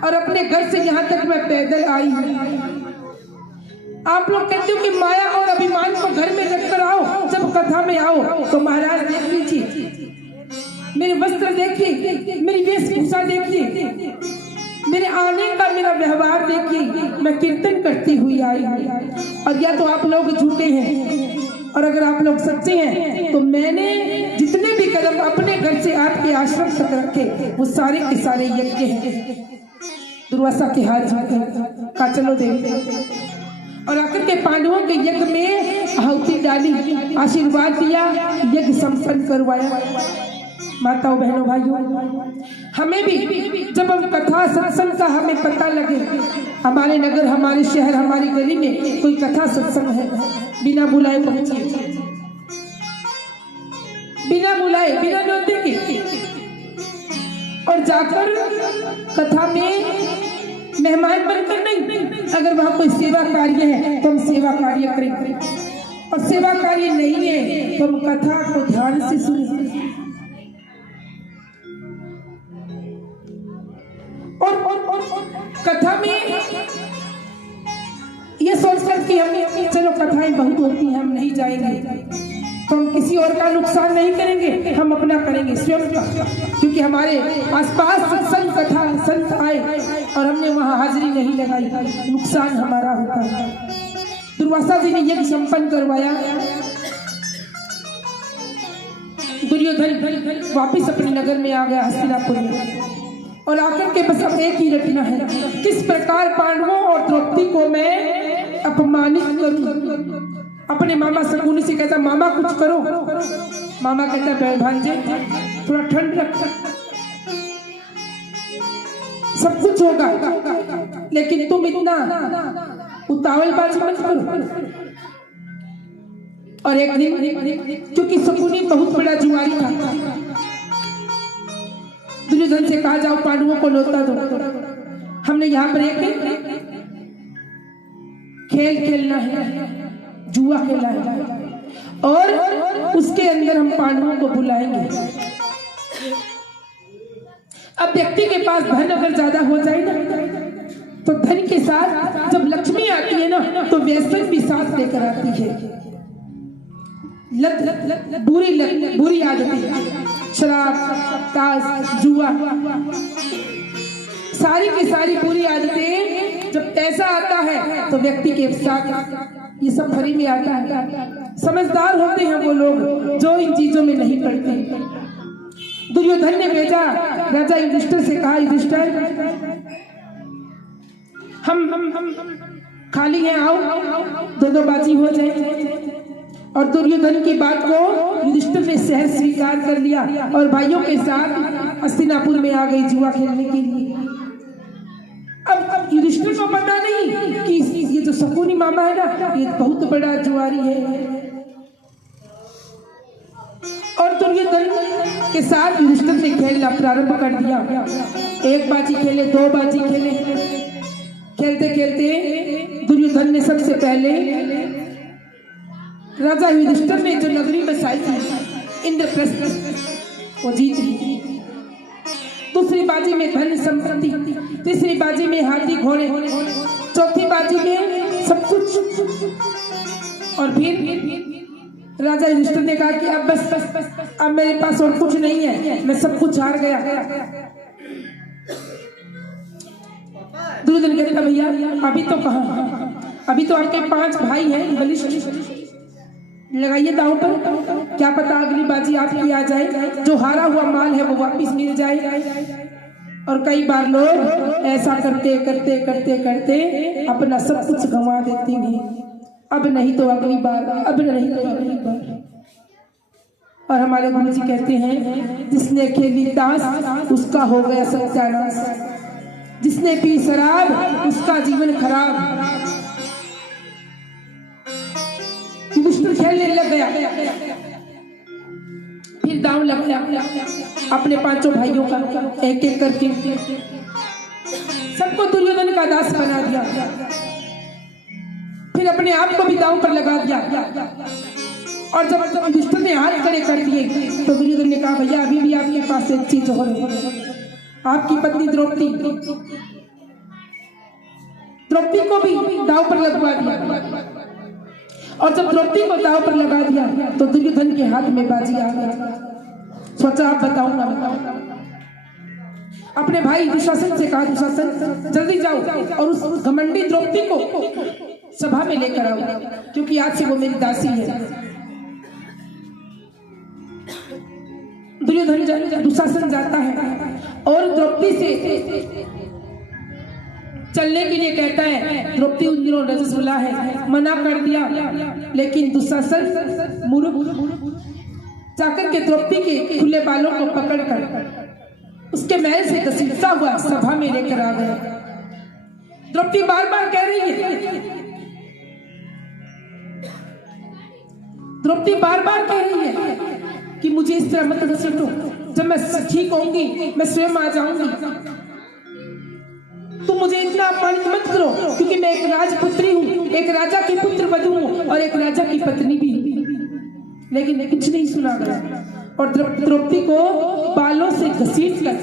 और अपने घर से यहाँ तक मैं पैदल आई हूँ। आप लोग कहते हो कि माया और अभिमान को घर में रखकर आओ, जब कथा में आओ तो महाराज देख लीजिए मेरे वस्त्र देखिए, मेरी वेशभूषा देखिए, मेरे आने का मेरा व्यवहार देखिए, मैं कीर्तन करती हुई आई हूँ। और या तो आप लोग झूठे हैं और अगर आप लोग सच्चे हैं तो मैंने जितने भी कदम अपने घर से आपके आश्रम तक रखे वो सारे के सारे यज्ञ हैं। दुर्वासा के हाथ का चलो देवी, और आकर के पांडवों के यज्ञ में आहुति डाली, आशीर्वाद दिया, यज्ञ संपन्न करवाया। माताओं बहनों भाइयों, हमें भी जब हम कथा सत्संग का हमें पता लगे, हमारे नगर हमारे शहर हमारी गली में कोई कथा सत्संग है, बिना बुलाए पहुंचिए, बिना बुलाए बिना न्योते के, और जाकर कथा में मेहमान बनकर नहीं, अगर वहां कोई सेवा कार्य है तो हम सेवा कार्य करें, और सेवा कार्य नहीं है तो हम कथा को ध्यान से सुने। और कथा में ये सोचकर कि हम चलो कथाएं बहुत होती हैं हम नहीं जाएंगे, तो हम किसी और का नुकसान नहीं करेंगे, हम अपना करेंगे स्वयं का, क्योंकि हमारे आसपास सत्संग कथा संत आए और हमने वहां हाजिरी नहीं लगाई, नुकसान हमारा होता है। दुर्वासा जी ने यज्ञ संपन्न करवाया। दुर्योधन वापिस अपने नगर में आ गया हस्तिनापुर में, और आकर के बस अब एक ही रटना है, किस प्रकार पांडवों और द्रौपदी को मैं अपमानित करूं। अपने मामा शकुनी से कहता मामा कुछ करो, मामा कहता भांजे थोड़ा ठंड रख, सब कुछ होगा लेकिन तुम इतना उतावलबाजी मत करो। और एक दिन क्योंकि शकुनी बहुत बड़ा जुआरी था, दुर्योधन से कहा जाओ पांडवों को लौटा दो, हमने यहाँ पर एक खेल खेलना है, जुआ खेलना है, और उसके अंदर हम पांडवों को बुलाएंगे। अब व्यक्ति के पास धन अगर ज्यादा हो जाए ना, तो धन के साथ जब लक्ष्मी आती है ना तो व्यसन भी साथ लेकर आती है। बुरी आदतें, शराब, ताश, जुआ, सारी की सारी बुरी आदतें जब पैसा आता है तो व्यक्ति के साथ ये सब फ्री में आता है। समझदार होते हैं वो लोग जो इन चीजों में नहीं पड़ते। दुर्योधन ने भेजा राजा युधिष्ठिर से, कहा युधिष्ठिर हम खाली हैं, आओ दो बाजी हो जाए। और दुर्योधन की बात को युधिष्ठिर ने सहज स्वीकार कर लिया और भाइयों के साथ हस्तिनापुर में आ गई जुआ खेलने के लिए। अब युधिष्ठिर को पता नहीं कि ये जो शकुनी मामा है ना ये बहुत बड़ा जुआरी है, और दुर्योधन के साथ युधिष्ठिर ने खेलना प्रारंभ कर दिया। एक बाजी खेले, दो बाजी खेले, खेलते खेलते दुर्योधन ने सबसे पहले राजा युधिष्ठिर ने जो नगरी बसाई थी इंद्रप्रस्थ वो जीत ली। दूसरी बाजी में धन संपत्ति, तीसरी बाजी में हाथी घोड़े, चौथी बाजी में सब कुछ। और फिर राजा युधिष्ठिर ने कहा कि अब बस अब मेरे पास और कुछ नहीं है, मैं सब कुछ हार गया। दुर्योधन कहता भैया अभी तो कहाँ, अभी तो आपके 5 भाई हैं बलिष्ठ, लगाइए दांव पर, क्या पता अगली बाजी आपकी आ जाए, जो हारा हुआ माल है वो वापस मिल जाए। और कई बार लोग ऐसा करते करते करते करते अपना सब कुछ गंवा देते हैं, अब नहीं तो अगली बार, अब नहीं तो अगली बार। और हमारे गुरु जी कहते हैं जिसने खेली ताश उसका हो गया सत्यानाश। जिसने पी शराब उसका जीवन खराब। दुष्ट खेलने लग गया, फिर दांव लग गया अपने पांचों भाइयों का, एक एक करके सबको दुर्योधन का दास बना दिया। फिर अपने आप को भी दांव पर लगा दिया। और जब दुष्ट ने हाथ खड़े कर दिए तो दुर्योधन ने कहा, भैया अभी भी आपके पास एक चीज हो रही है। आपकी पत्नी द्रौपदी को भी दांव पर लगवा दिया। और जब द्रौपदी को दांव पर लगा दिया तो दुर्योधन के हाथ में बाजी आ गई। सोचा आप बताऊंगा। अपने भाई दुशासन से कहा, दुशासन जल्दी जाओ और उस घमंडी द्रौपदी को सभा में लेकर आओ, क्योंकि आज से वो मेरी दासी है। दुर्योधन दुशासन जाता है और द्रौपदी से चलने के लिए कहता है। द्रौपदी उन दिनों रजस्वला है, मना कर दिया, लेकिन दुशासन मूर्ख जाकर के द्रौपदी के खुले बालों को पकड़कर उसके महल से घसीटता हुआ सभा में लेकर आ गया। द्रौपदी बार बार कह रही है, द्रौपदी बार बार कह रही है कि मुझे इस तरह मत घसीटो, जब मैं ठीक होंगी मैं स्वयं आ जाऊंगी। तुम मुझे इतना अपमानित मत करो, क्योंकि मैं एक राजपुत्री हूँ, एक राजा की पुत्र वधू हूँ और एक राजा की पत्नी भी। लेकिन कुछ नहीं सुना गया और द्रौपदी को बालों से घसीट कर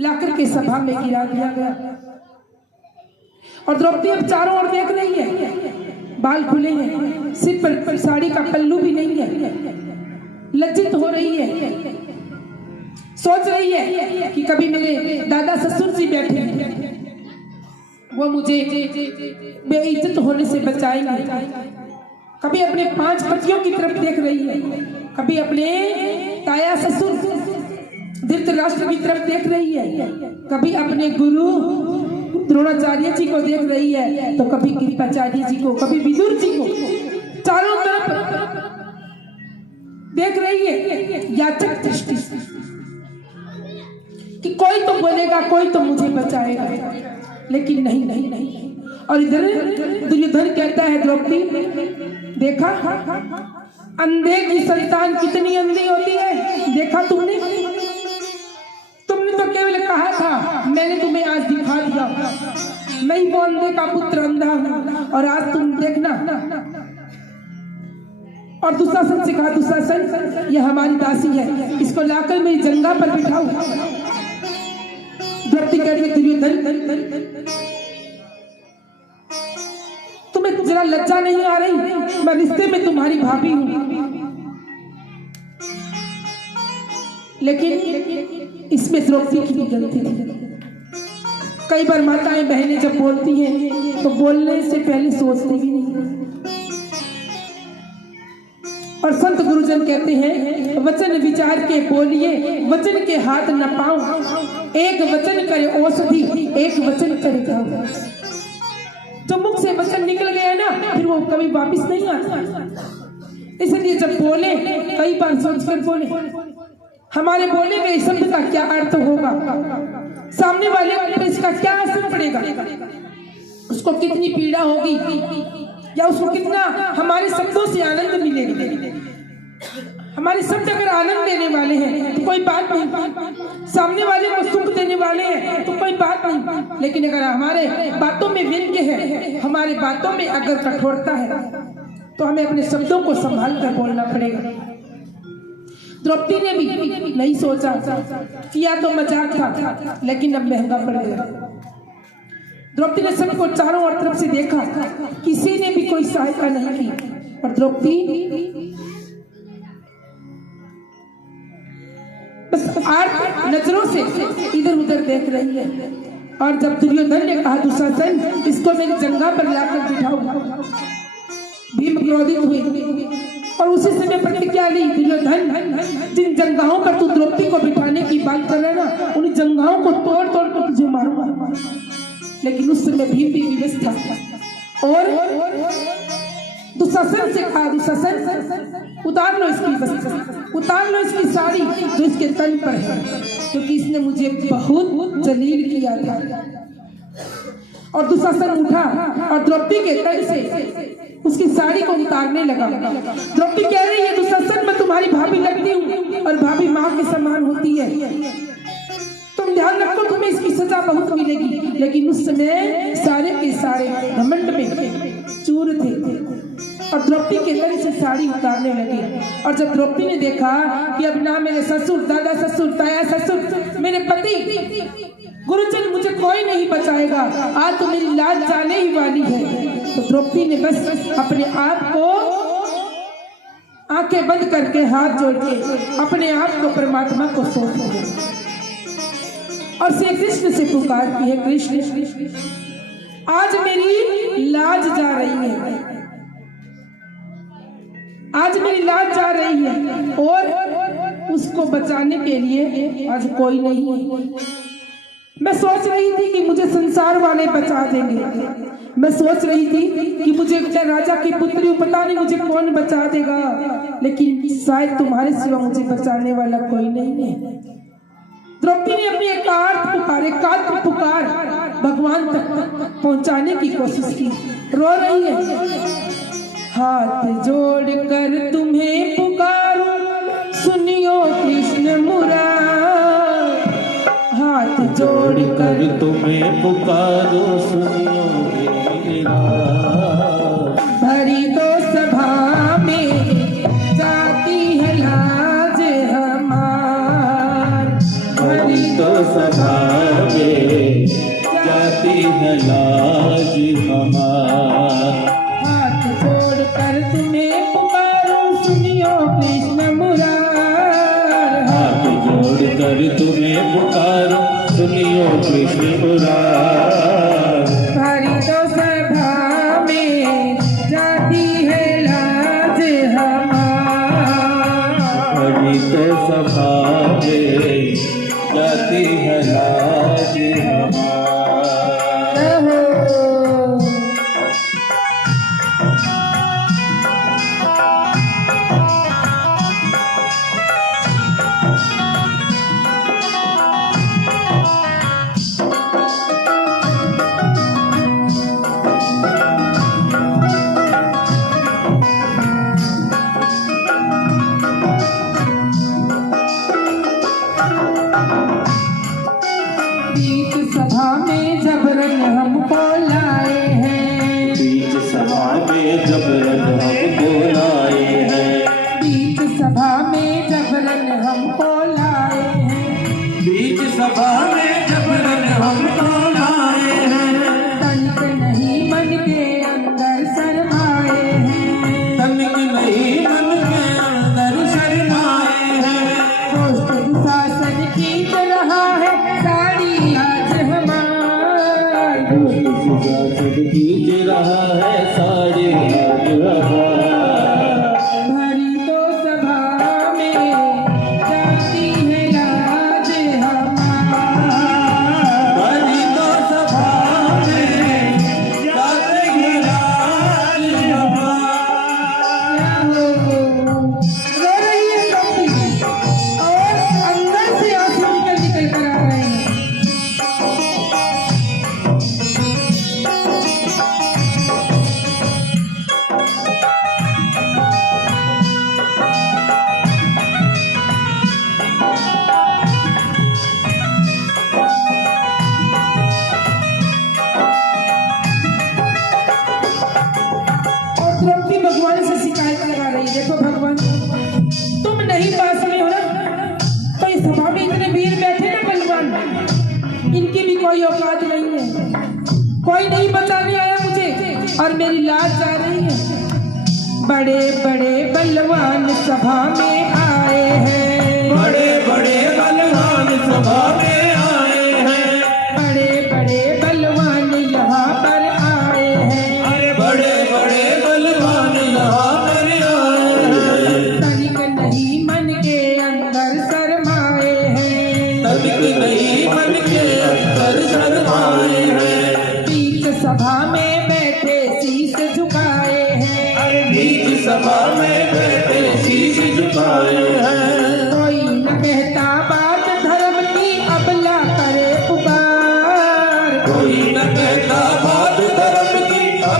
लाकर के सभा में गिरा दिया गया। और द्रौपदी अब चारों ओर देख रही है, बाल खुले हैं, सिर पर साड़ी का पल्लू भी नहीं है, लज्जित हो रही है। सोच रही है कि कभी मेरे दादा ससुर जी बैठे हैं, वो मुझे बेइज्जत होने से बचाएंगे। कभी अपने 5 पतियों की तरफ देख रही है, कभी अपने ताया ससुर धृतराष्ट्र की तरफ देख रही है, कभी अपने गुरु द्रोणाचार्य जी को देख रही है, तो कभी कृपाचार्य जी को, कभी विदुर जी को। चारों तरफ देख रही है याचक दृष्टि कि कोई तो बोलेगा, कोई तो मुझे बचाएगा, लेकिन नहीं नहीं नहीं। और इधर दुर्योधन कहता है, द्रौपदी देखा अंधे की संतान कितनी अंधी होती है, देखा तुमने तो केवल कहा था, मैंने तुम्हें आज दिखा दिया, मैं ही वो अंधे का पुत्र अंधा हूं, और आज तुम देखना। और दुशासन से कहा, दुशासन यह हमारी दासी है, इसको लाकर मेरी जंगा पर बिठाओ। द्रौपदी कहती है, दुर्योधन तुम्हें जरा लज्जा नहीं आ रही? मैं रिश्ते में तुम्हारी भाभी हूं, लेकिन इसमें द्रौपदी की भी गलती थी। कई बार माताएं बहनें जब बोलती हैं तो बोलने से पहले सोचती भी नहीं। और संत गुरुजन कहते हैं, वचन विचार के बोलिए, वचन के हाथ न पाऊं, एक वचन करे औषधि, एक वचन करे घाव। जो मुख से वचन निकल गया ना, फिर वो कभी वापस नहीं आता। इसलिए जब बोले कई बार सोचकर बोले, हमारे बोले गए शब्द का क्या अर्थ होगा, सामने वाले पर इसका क्या असर पड़ेगा, उसको कितनी पीड़ा होगी, या उसको कितना हमारे शब्दों से आनंद मिलेगा। हमारे शब्द अगर आनंद देने वाले हैं तो कोई बात नहीं, सामने वाले को सुख देने वाले हैं तो कोई बात नहीं, लेकिन अगर हमारे बातों में व्यंग्य है, हमारे बातों में अगर कठोरता है, तो हमें अपने शब्दों को संभाल कर बोलना पड़ेगा। द्रौपदी ने भी नहीं सोचा, किया तो मजाक था, लेकिन अब महंगा पड़ गया। द्रौपदी ने सबको चारों ओर तरफ से देखा, किसी ने भी कोई सहायता नहीं की, और द्रौपदी बस 8 नजरों से इधर उधर देख रही है। और जब दुर्योधन ने कहा, दुशासन इसको मेरी जंगा पर लाकर बिठाओ, भीम क्रोधित हुए और उसी समय प्रतिज्ञा ली, दुर्योधन जिन जंगाओं पर तू द्रौपदी को बिठाने की बात कर रहा ना, उन जंगाओं को तोड़ तोड़ कर तुझे मारूंगा। लेकिन उस समय भीम भी विवश था और दुशासन से कहा, दुशासन उतार लो इसकी वस्त्र, उतार लो इसकी साड़ी जो इसके तन पर है, क्योंकि इसने मुझे बहुत जलील किया था। और दुशासन उठा और द्रौपदी के तन से उसकी साड़ी को उतारने लगा। द्रौपदी कह रही है, दुशासन मैं तुम्हारी भाभी लगती हूँ और भाभी माँ के समान होती है, तुम ध्यान रखो, तुम्हें इसकी सजा बहुत मिलेगी। लेकिन उस समय सारे के सारे घमंड में चूर थे और द्रौपदी के तन से साड़ी उतारने लगे। और जब द्रौपदी ने देखा कि अब ना मेरे ससुर, दादा ससुर, ताया ससुर, मेरे पति गुरुजन मुझे कोई नहीं बचाएगा, आज तो मेरी लाज जाने ही वाली है, तो द्रौपदी ने बस अपने आप को आंखें बंद करके हाथ जोड़ के अपने आप को परमात्मा को सौंप दिया और श्री कृष्ण से पुकारती है, कृष्ण आज मेरी लाज जा रही है, आज मेरी लाज जा रही है और उसको बचाने के लिए आज कोई नहीं है। मैं सोच रही थी कि मुझे संसार वाले बचा देंगे, मैं सोच रही थी कि मुझे राजा की पुत्री, पता नहीं मुझे कौन बचा देगा, लेकिन शायद तुम्हारे सिवा मुझे बचाने वाला कोई नहीं है। द्रौपदी ने अपनी एकांत पुकार भगवान तक पहुंचाने की कोशिश की, रो रही है, हाथ जोड़कर तुम्हें पुकारूं सुनियो कृष्ण मुरार, हाथ जोड़कर तुम्हें पुकारो सुनियो मेरा। भरी तो सभा में जाती है लाज हमार, भरी तो सभा में जाती है लाज हमार, हाथ जोड़कर तुम्हें पुकारो सुनियो कृष्ण मुरार, हाथ जोड़कर तुम्हें पुकारो सुनियो कृष्ण मुरार। भरी तो सभा में जाती है लाज हमार, भरी तो सभा में जाती है लाज हमार। बीच सभा में जबरन हमको लाए हैं, बीच सभा में जबरन हमको लाए हैं, बीच सभा में जबरन हमको लाए हैं, बीच सभा में जबरन हमको लाए हैं, तनिक नहीं मन के अंदर शर्माए हैं, तनिक नहीं मन के अंदर शर्माए हैं, दोस्त दुशासन खींच रहा है साड़ी आज हमार, दुशासन खींच रहा है साड़ी आज हमार, भरी तो सभा में जाती है लाज हमार, भरी तो सभा में जाती है लाज हमार। रो रही है द्रौपदी और अंदर से आंसू निकल कर आ रहे हैं। और द्रौपदी भगवान से शिकायत लगा रही है, देखो भगवान तुम नहीं पास में हो ना, तो इस सभा में इतने वीर बैठे ना बलवान, इनकी भी कोई औकात नहीं है, कोई नहीं बचाने आया मुझे और मेरी लाज जा रही है। बड़े बड़े बलवान सभा में आए हैं, बड़े बड़े बलवान सभा में आए हैं, बड़े बड़े बलवान यहाँ पर आए हैं, अरे बड़े बड़े बलवान यहाँ पर आए हैं, तनिक नहीं मन के अंदर शर्माए हैं, तनिक नहीं मन के अंदर शर्माए हैं, बीच सभा में बैठे शीश झुकाए हैं, अरे बीच सभा में बैठे शीश झुकाए हैं, कोई न कहता बात धर्म की अबला करे पुकार, कोई न कहता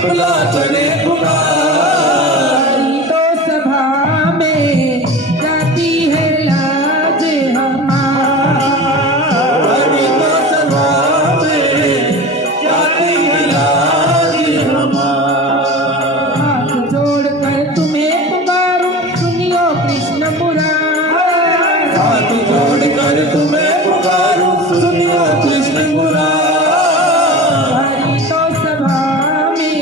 अबला करे पुकार। तो सभा में जाती है लाज हमारी, तो सभा में जाती है लाज हमारी। हाथ जोड़कर तुम्हें पुकारूं सुनियो कृष्ण मुरारी, हाथ जोड़कर तुम्हें पुकारूं सुनियो कृष्ण मुरारी। तो सभा में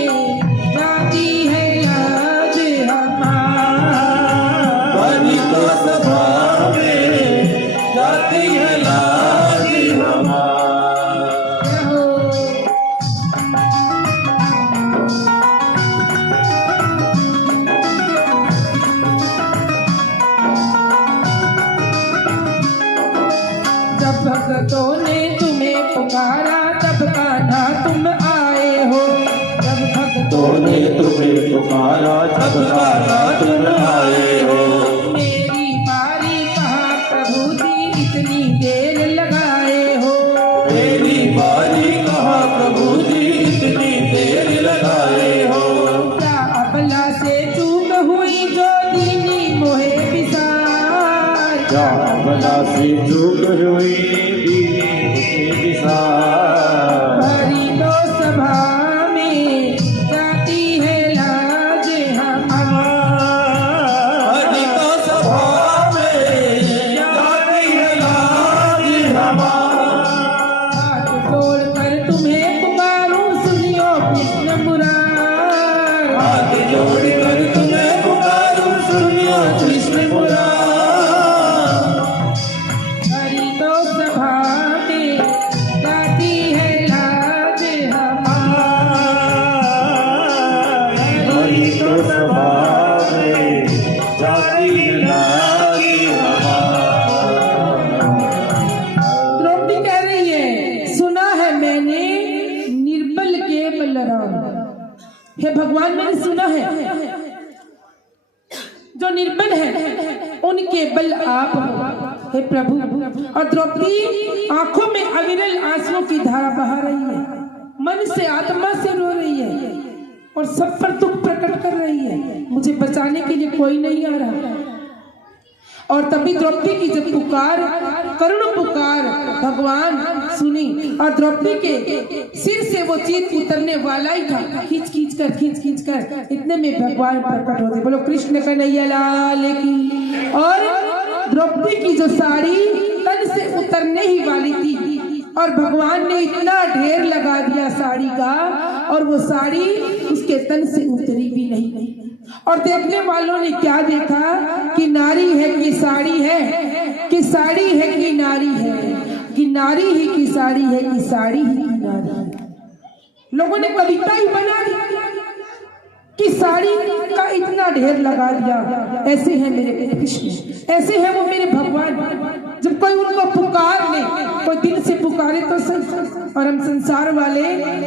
जाती है लाज हमारी, तो सभा में जाती है लाज हमारी। जब भक्तों ने तुम्हें पुकारा तब कान्हा तुम आए हो, जब भक्तों ने तुम्हें पुकारा जब कान्हा तुम आए हो। मेरी बारी कहाँ प्रभु जी इतनी देर लगाए हो, मेरी बारी कहाँ प्रभु जी इतनी देर लगाए हो। क्या अबला से चूक हुई जो दीनी मोहे विसार, क्या अबला से चूक हुई दीनी विसार। भरी तो सभा में जाती है लाज हमारी, तो सभा में जाती है लाज हमारी। हाथ जोड़कर तुम्हें पुकारूं सुनियो कृष्ण मुरारी, हाथ जोड़कर तुम्हें पुकारूं सुनियो कृष्ण मुरारी। हरि तो सभा में जाती है लाज हमारी, हरि तो सभा में जाती है लाज हमारी। द्रौपदी कह रही है सुना है मैंने निर्बल के बलराम, हे भगवान मैंने सुना है जो निर्बल है उनके बल आप हो, हे प्रभु। और द्रौपदी आंखों में अविरल आंसुओं की धारा बहा रही है, मन से आत्मा से रो रही है और सब पर दुख प्रकट कर रही है, मुझे बचाने के लिए कोई नहीं आ रहा। और तभी द्रौपदी की जब पुकार, करुण पुकार भगवान सुनी और द्रौपदी के सिर से वो चीर उतरने वाला ही था, खींच खींच कर इतने में भगवान प्रकट होते। बोलो कृष्ण कन्हैया लाल की। और द्रौपदी की जो साड़ी तन से उतरने ही वाली थी और भगवान ने इतना ढेर लगा दिया साड़ी का और वो साड़ी उसके तन से उतरी भी नहीं। और देखने वालों ने क्या देखा कि नारी है कि साड़ी है, कि साड़ी है कि नारी है, कि नारी ही की साड़ी है कि साड़ी ही की नारी है। लोगों ने कविता ही बना दी कि साड़ी का इतना ढेर लगा दिया। ऐसे हैं मेरे कृष्ण, ऐसे हैं वो मेरे भगवान। जब कोई उनको पुकार ले, कोई दिल से पुकारे तो सही। और हम संसार वाले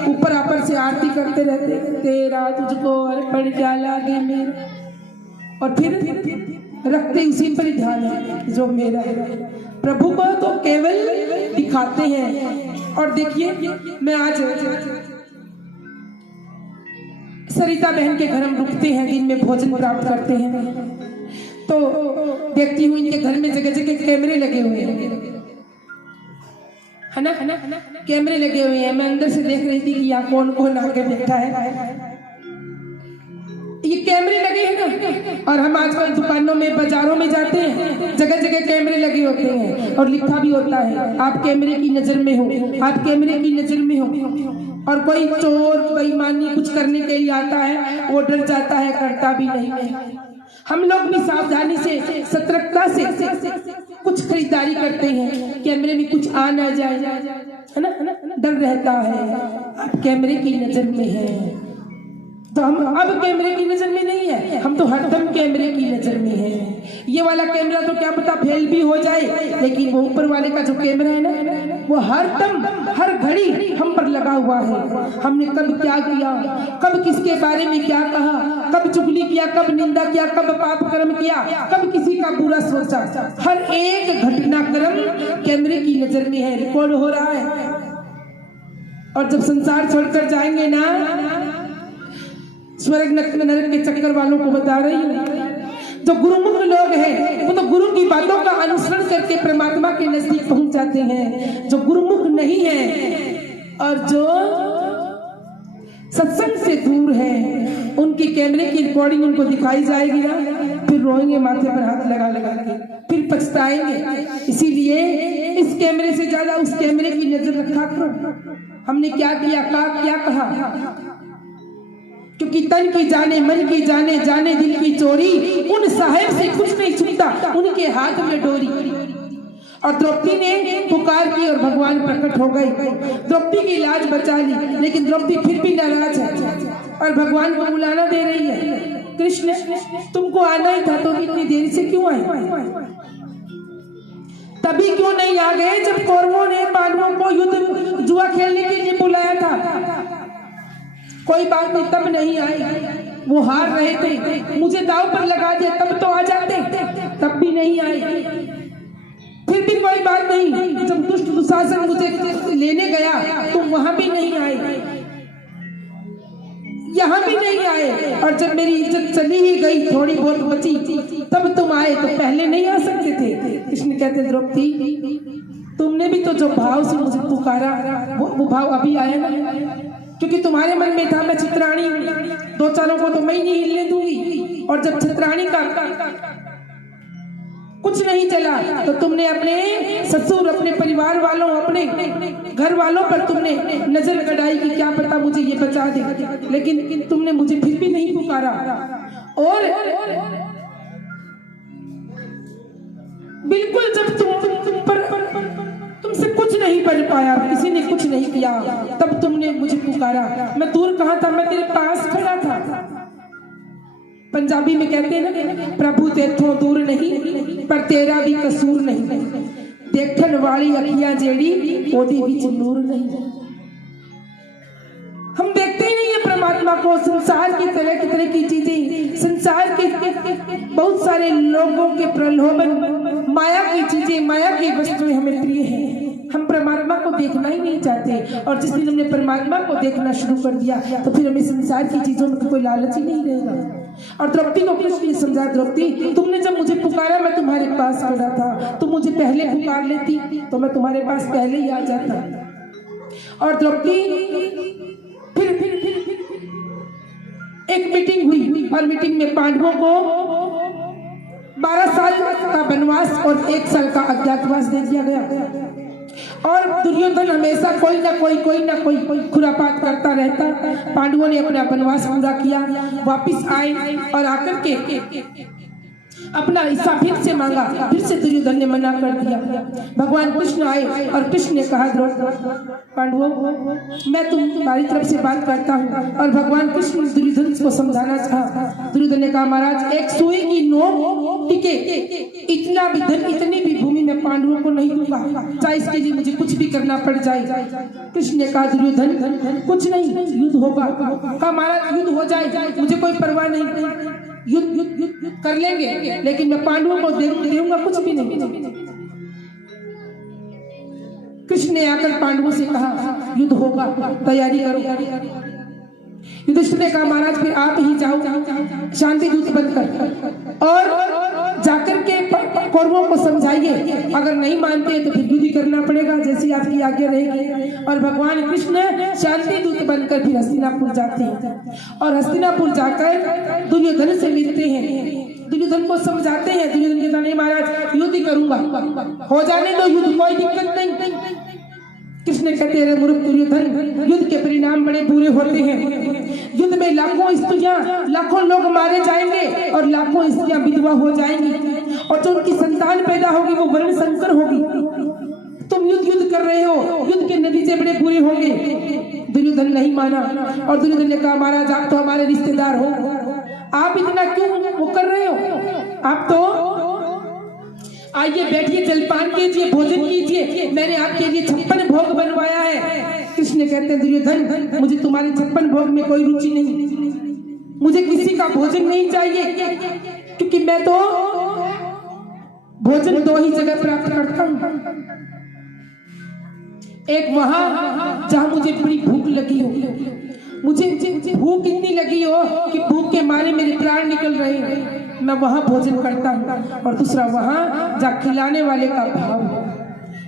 ऊपर आपर से आरती करते रहते, तेरा तुझको अर्पण क्या लागे मेरा, और फिर रखते उसी पर ही ध्यान है जो मेरा है। प्रभु को तो केवल दिखाते हैं। और देखिए मैं आज सरिता बहन के घर हम रुकते हैं, दिन में भोजन प्राप्त करते हैं, तो देखती हूँ इनके घर में जगह जगह कैमरे लगे हुए हैं, है ना, कैमरे लगे हुए हैं। मैं अंदर से देख रही थी कि यहाँ कौन कौन आके बैठा है। ये कैमरे लगे हैं ना, और हम आजकल दुकानों में बाजारों में जाते हैं, जगह जगह कैमरे लगे होते हैं और लिखा भी होता है आप कैमरे की नजर में हो, आप कैमरे की नजर में हो। और कोई चोर बेईमानी कुछ करने के लिए आता है, वो डर जाता है, करता भी नहीं है। हम लोग भी सावधानी से, सतर्कता से कुछ खरीदारी करते हैं, कैमरे में कुछ आ ना जाए, है ना, डर रहता है। आप कैमरे की नजर में है तो हम अब कैमरे की नजर में नहीं है, हम तो हरदम कैमरे की नजर में है। ये वाला कैमरा तो क्या पता फेल भी हो जाए, लेकिन वो ऊपर वाले का जो कैमरा है ना, वो हरदम हर घड़ी हम पर लगा हुआ है। हमने कब क्या किया, कब किसके बारे में क्या कहा, कब चुगली किया, कब निंदा किया, कब पाप कर्म किया, कब किसी का बुरा सोचा, हर एक घटनाक्रम कैमरे की नजर में है, रिकॉर्ड हो रहा है। और जब संसार छोड़कर जाएंगे ना, स्वर्ग नरक के चक्कर वालों को बता रही हूँ। जो गुरुमुख लोग हैं वो तो गुरु की बातों का अनुसरण करके परमात्मा के नजदीक पहुंच जाते हैं। जो गुरुमुख नहीं है और जो सत्संग से दूर है, उनकी कैमरे की रिकॉर्डिंग उनको दिखाई जाएगी ना, फिर रोएंगे माथे पर हाथ लगा लगा के, फिर पछताएंगे। इसीलिए इस कैमरे से ज्यादा उस कैमरे की नजर रखा करो। हमने क्या किया, क्या कहा, क्योंकि तन की जाने मन की जाने, जाने दिल की चोरी, उन साहेब से कुछ नहीं छूटा, उनके हाथ में डोरी। और द्रौपदी ने पुकार की और भगवान प्रकट हो गए। द्रौपदी की लाज बचा ली, लेकिन द्रौपदी फिर भी नाराज है और भगवान को बुलाना दे रही है। कृष्ण, तुमको आना ही था तो इतनी देर से क्यों आए? तभी क्यों नहीं आ गए जब कौरवों ने पांडवों को युद्ध जुआ खेलने के लिए बुलाया था? कोई बात नहीं, तब नहीं आए। वो हार रहे थे, मुझे दाव पर लगा दिया, तब तो आ जाते, तब भी नहीं आए। फिर भी कोई बात नहीं, जब दुष्ट दुशासन मुझे लेने गया तुम वहां भी नहीं आए, यहाँ भी नहीं आए, और जब मेरी इज्जत चली ही गई, थोड़ी बहुत बची, तब तुम आए, तो पहले नहीं आ सकते थे। कृष्ण कहते, द्रौपदी तुमने भी तो जो भाव से मुझे पुकारा वो भाव अभी आया ना, क्योंकि तुम्हारे मन में था मैं चित्राणी हूँ, दो चारों को तो मैं ही नहीं हिलने दूंगी। और जब चित्राणी का कुछ नहीं चला तो तुमने अपने ससुर, अपने परिवार वालों, अपने घर वालों पर तुमने नजर गड़ाई कि क्या पता मुझे ये बचा दे, लेकिन तुमने मुझे फिर भी नहीं पुकारा। और बिल्कुल जब तुमसे कुछ नहीं बन पाया, किसी ने कुछ नहीं किया, तब तुमने मुझे पुकारा। मैं दूर कहाँ था, मैं तेरे पास खड़ा था। पंजाबी में कहते हैं ना, प्रभु तेथों दूर नहीं पर तेरा भी कसूर नहीं, देखन वाली अखियां जेड़ी ओदी विच नूर नहीं। हम देखते ही नहीं है परमात्मा को। संसार की तरह की चीजें, संसार के बहुत सारे लोगों के प्रलोभन, माया की चीजें, माया की वस्तुएं हमें प्रिय हैं। हम परमात्मा को देखना ही नहीं चाहते, और जिस दिन हमने परमात्मा को देखना शुरू कर दिया तो फिर हमें संसार की चीजों में कोई लालच ही नहीं रहेगा। और द्रौपदी को कृष्ण ने समझा, द्रौपदी तुमने जब मुझे पुकारा मैं तुम्हारे पास खड़ा था, तुम मुझे पहले पुकार लेती तो मैं तुम्हारे पास पहले ही आ जाता। और द्रौपदी फिर एक मीटिंग हुई, और मीटिंग में पांडवों को 12 साल का वनवास और 1 साल का अज्ञातवास दे दिया गया। और दुर्योधन हमेशा कोई ना कोई खुरापात करता रहता। पांडवों ने अपना वनवास पूरा किया, वापिस आए और आकर के अपना हिस्सा फिर से मांगा, फिर से दुर्योधन ने मना कर दिया। भगवान कृष्ण आए और कृष्ण ने कहा, पांडवों मैं तुम्हारी तरफ से बात करता हूँ। और भगवान कृष्ण दुर्योधन को समझाना चाहा। दुर्योधन ने कहा, महाराज एक सुई की नोक टिके इतना भी धन, इतनी भी भूमि में पांडवों को नहीं दूंगा, चाहे इसके लिए मुझे कुछ भी करना पड़ जाए। कृष्ण ने कहा, दुर्योधन कुछ नहीं, युद्ध होगा। कहा, महाराज युद्ध हो जाए, मुझे कोई परवाह नहीं, युद्ध कर लेंगे, लेकिन मैं पांडवों को दूंगा कुछ भी नहीं। कृष्ण ने आकर पांडवों से कहा, युद्ध होगा, तैयारी करो। युधिष्ठिर ने कहा, महाराज फिर आप ही जाओ शांति दूत बनकर, और जाकर के कौरवों को समझाइए, अगर नहीं मानते तो फिर युद्ध करना पड़ेगा, जैसी आपकी आज्ञा रहेगी। और भगवान कृष्ण शांति दूत बनकर फिर हस्तिनापुर जाते हैं, और हस्तिनापुर जाकर दुर्योधन से मिलते हैं, दुर्योधन को समझाते हैं। दुर्योधन कहता, नहीं महाराज युद्ध करूंगा, हो जाने दो युद्ध, कोई दिक्कत नहीं। कृष्ण कहते हैं, मूर्ख दुर्योधन, युद्ध के परिणाम बड़े बुरे होते हैं। युद्ध में लाखों स्त्रियां, लाखों लोग मारे जाएंगे, और लाखों स्त्रियां विधवा हो जाएंगी, और जो उनकी संतान पैदा होगी वो वर्ण संकर होगी। तुम युद्ध कर रहे हो, युद्ध के नतीजे बड़े बुरे होंगे। दुर्योधन नहीं माना, और दुर्योधन ने कहा, महाराज आप तो हमारे रिश्तेदार हो, आप इतना क्यों वो कर रहे हो? आप तो आइए बैठिए, जलपान कीजिए, भोजन कीजिए, मैंने आपके लिए 56 भोग बनवाया है। कृष्ण कहते हैं, दुर्योधन मुझे तुम्हारे 56 भोग में कोई रुचि नहीं, मुझे किसी का भोजन नहीं चाहिए, क्योंकि मैं तो भोजन 2 ही जगह प्राप्त करता हूँ। एक वहां जहां मुझे बड़ी भूख लगी हो, मुझे भूख इतनी लगी हो कि के मारे मेरे प्राण निकल रहे हैं। मैं वहां भोजन करता हूँ और दूसरा वहां जा खिलाने वाले का भाव,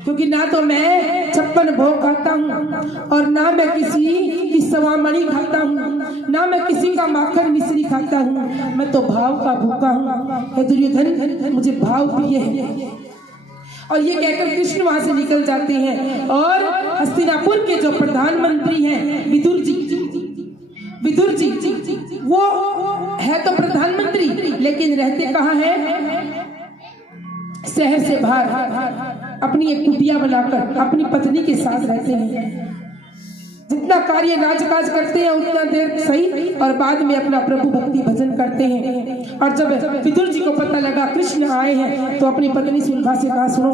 क्योंकि ना तो मैं 56 भोग खाता हूँ और ना मैं किसी की सवामणि खाता हूँ, ना मैं किसी का माखन मिश्री खाता हूँ। मैं तो भाव का भूखा हूँ। हे दुर्योधन, मुझे भाव प्रिय है। और ये कहकर कृष्ण वहां से निकल जाते हैं और हस्तिनापुर के जो प्रधानमंत्री हैं विदुर जी, वो है तो प्रधानमंत्री लेकिन रहते कहाँ हैं? शहर से बाहर अपनी एक कुटिया बनाकर अपनी पत्नी के साथ रहते हैं। जितना कार्य राजकाज करते हैं उतना देर सही और बाद में अपना प्रभु भक्ति भजन करते हैं। और जब विदुर जी को पता लगा कृष्ण आए हैं तो अपनी पत्नी सुलभा से कहा, सुनो,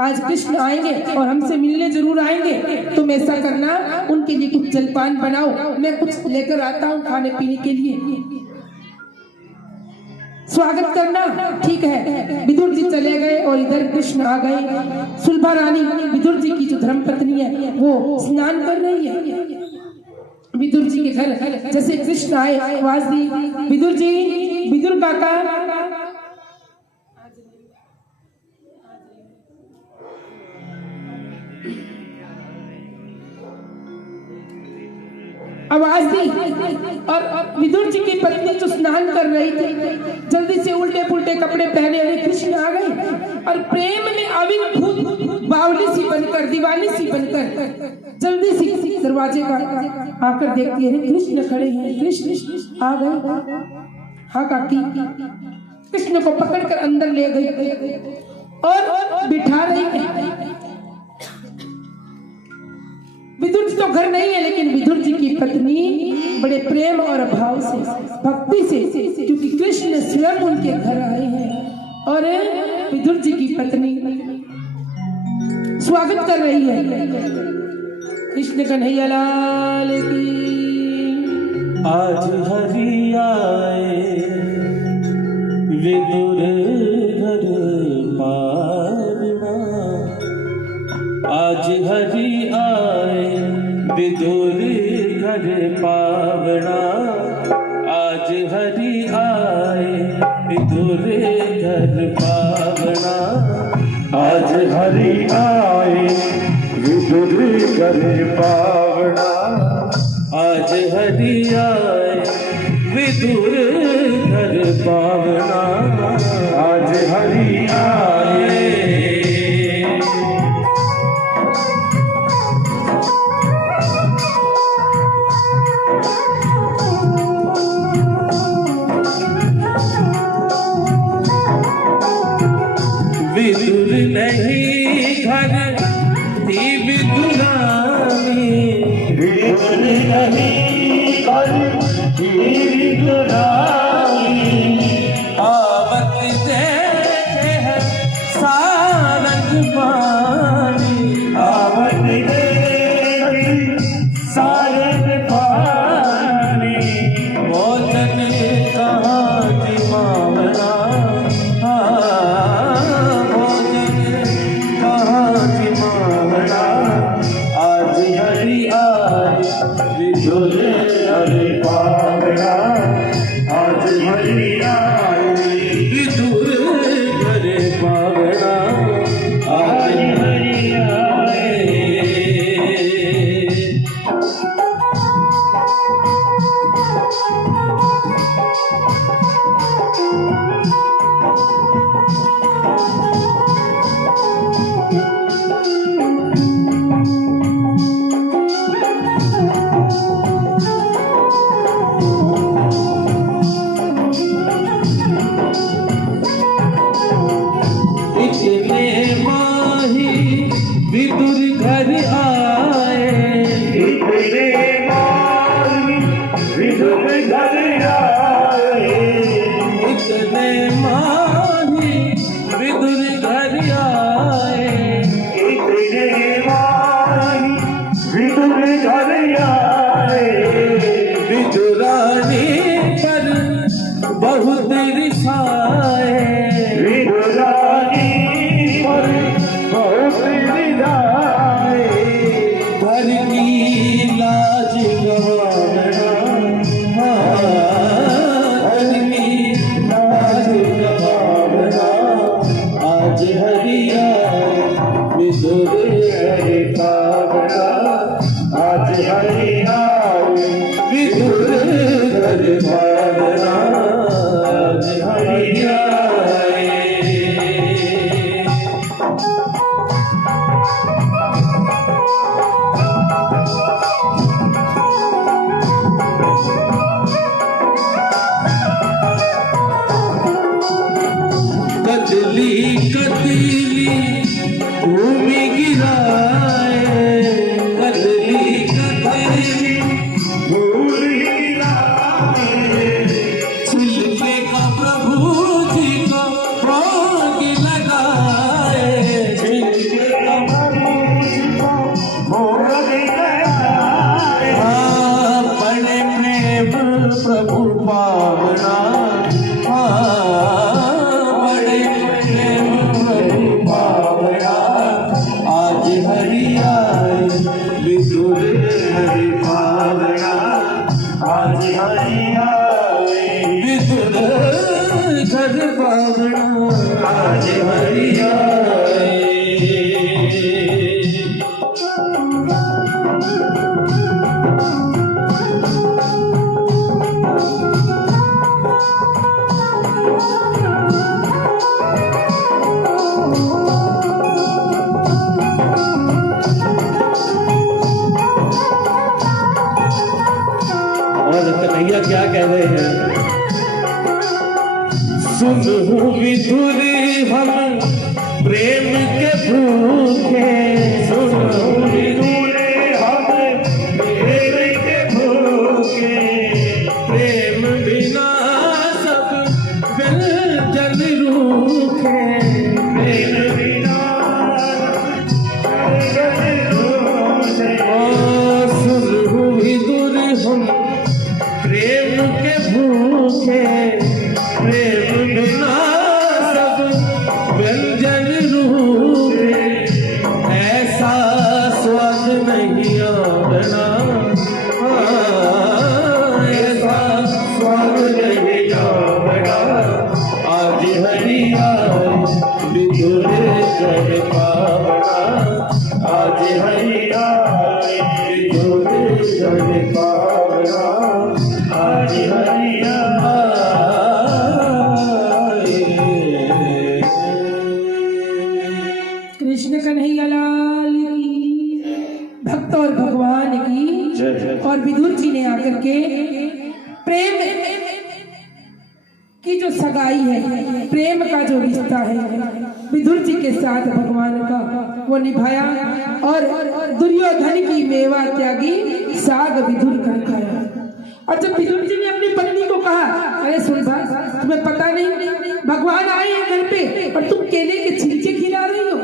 आज कृष्ण आएंगे और हमसे मिलने जरूर आएंगे, तुम ऐसा करना उनके लिए कुछ जलपान बनाओ, मैं कुछ लेकर आता हूँ खाने पीने के लिए, स्वागत करना। ठीक है। विदुर जी चले गए और इधर कृष्ण आ गए। सुलभा रानी विदुर जी की जो धर्म पत्नी है वो स्नान कर रही है। विदुर जी के घर जैसे कृष्ण आए, आवाज दी, विदुर जी, विदुर काका। आवाज दी और विदुर जी की पत्नी जो स्नान कर रही थी जल्दी से उल्टे पुल्टे कपड़े पहने हुए कृष्ण आ गए और प्रेम में आविर्भूत बावली सी बनकर, दीवानी सी बनकर जल्दी से दरवाजे का आकर देखती है कृष्ण खड़े हैं। कृष्ण आ गए। हाँ काकी। कृष्ण को पकड़कर अंदर ले गई और बिठा रही है। विदुर जी तो घर नहीं है लेकिन विदुर जी की पत्नी बड़े प्रेम और भाव से, भक्ति से, क्योंकि कृष्ण स्वयं उनके घर आए हैं और विदुर जी की पत्नी स्वागत कर रही है। कृष्ण कन्हैया लाल की। आज हरि आए विदुर घर पावना, आज हरि आए विदुर घर पावना, आज हरि आए विदुर घर पावना, आज हरि आए विदुर घर पावना, आज हरि आए विदुर घर पावना, आज हरि आए। विदुर नहीं घर थी विदुरानी, विदुर नहीं घर थी विदुरानी, आवत देखे है सारंग पानी, आवत देखे सारंग पानी, भोजन कहाँ दिमावना, भोजन कहाँ दिमावना, आज हरि आए विदुर हरि पावना, आज हरि आए विदुर घर पावना, आज हरि आए। इतने माही विदुर घर आए, इतने माही विदुर घर आए, इतने माही विदुर घर आए, इतने माही विदुर घर आए, विदुरानी पर बहुत रिसाए, विदुरानी पर बहुत रिसाए, घर की लाज गवाना, भावना आज हरि आए। कदली कदली भूमि गिराए, कदली कदली भूल गिराए, छिलके का प्रभु जी को भोग लगाए, छिलके का भोग लगाए। हाँ, बड़े प्रेम प्रभु पावना, बड़े प्रेम प्रभु पावना आज हरि आए। विदुर हरि भावना आज हरि आए। विदुर घर पावना आज हरि आए। और कन्हैया क्या कह रहे हैं? सुनहु विधुर हम प्रेम के भूखे, सुनहु विधुर हम प्रेम के भूखे, प्रेम बिना सब व्यंजन रूखे, प्रेम बिना सुनहु विधुर हम प्रेम के भूखे, प्रेम बिना सब व्यंजन रूखे, ऐसा स्वाद नहीं आना, ऐसा स्वाद नहीं आना आज हरि आए। विदुर कर पावना आज हरि आए। विदुर कर पावना आज हरि आए। कृष्ण कन्हैया लाल की, भक्त और भगवान की। और विदुर जी ने आकर के प्रेम की जो सगाई है, प्रेम का जो रिश्ता है विदुर जी के साथ भगवान का, वो निभाया। और दुर्योधन की मेवा त्यागी साग विदुर कर खाया। और जब विदुर जी ने अपनी पत्नी को कहा, अरे सुन भाई, तुम्हें पता नहीं भगवान आए हैं घर पे और तुम केले के छिलके खिला रही हो,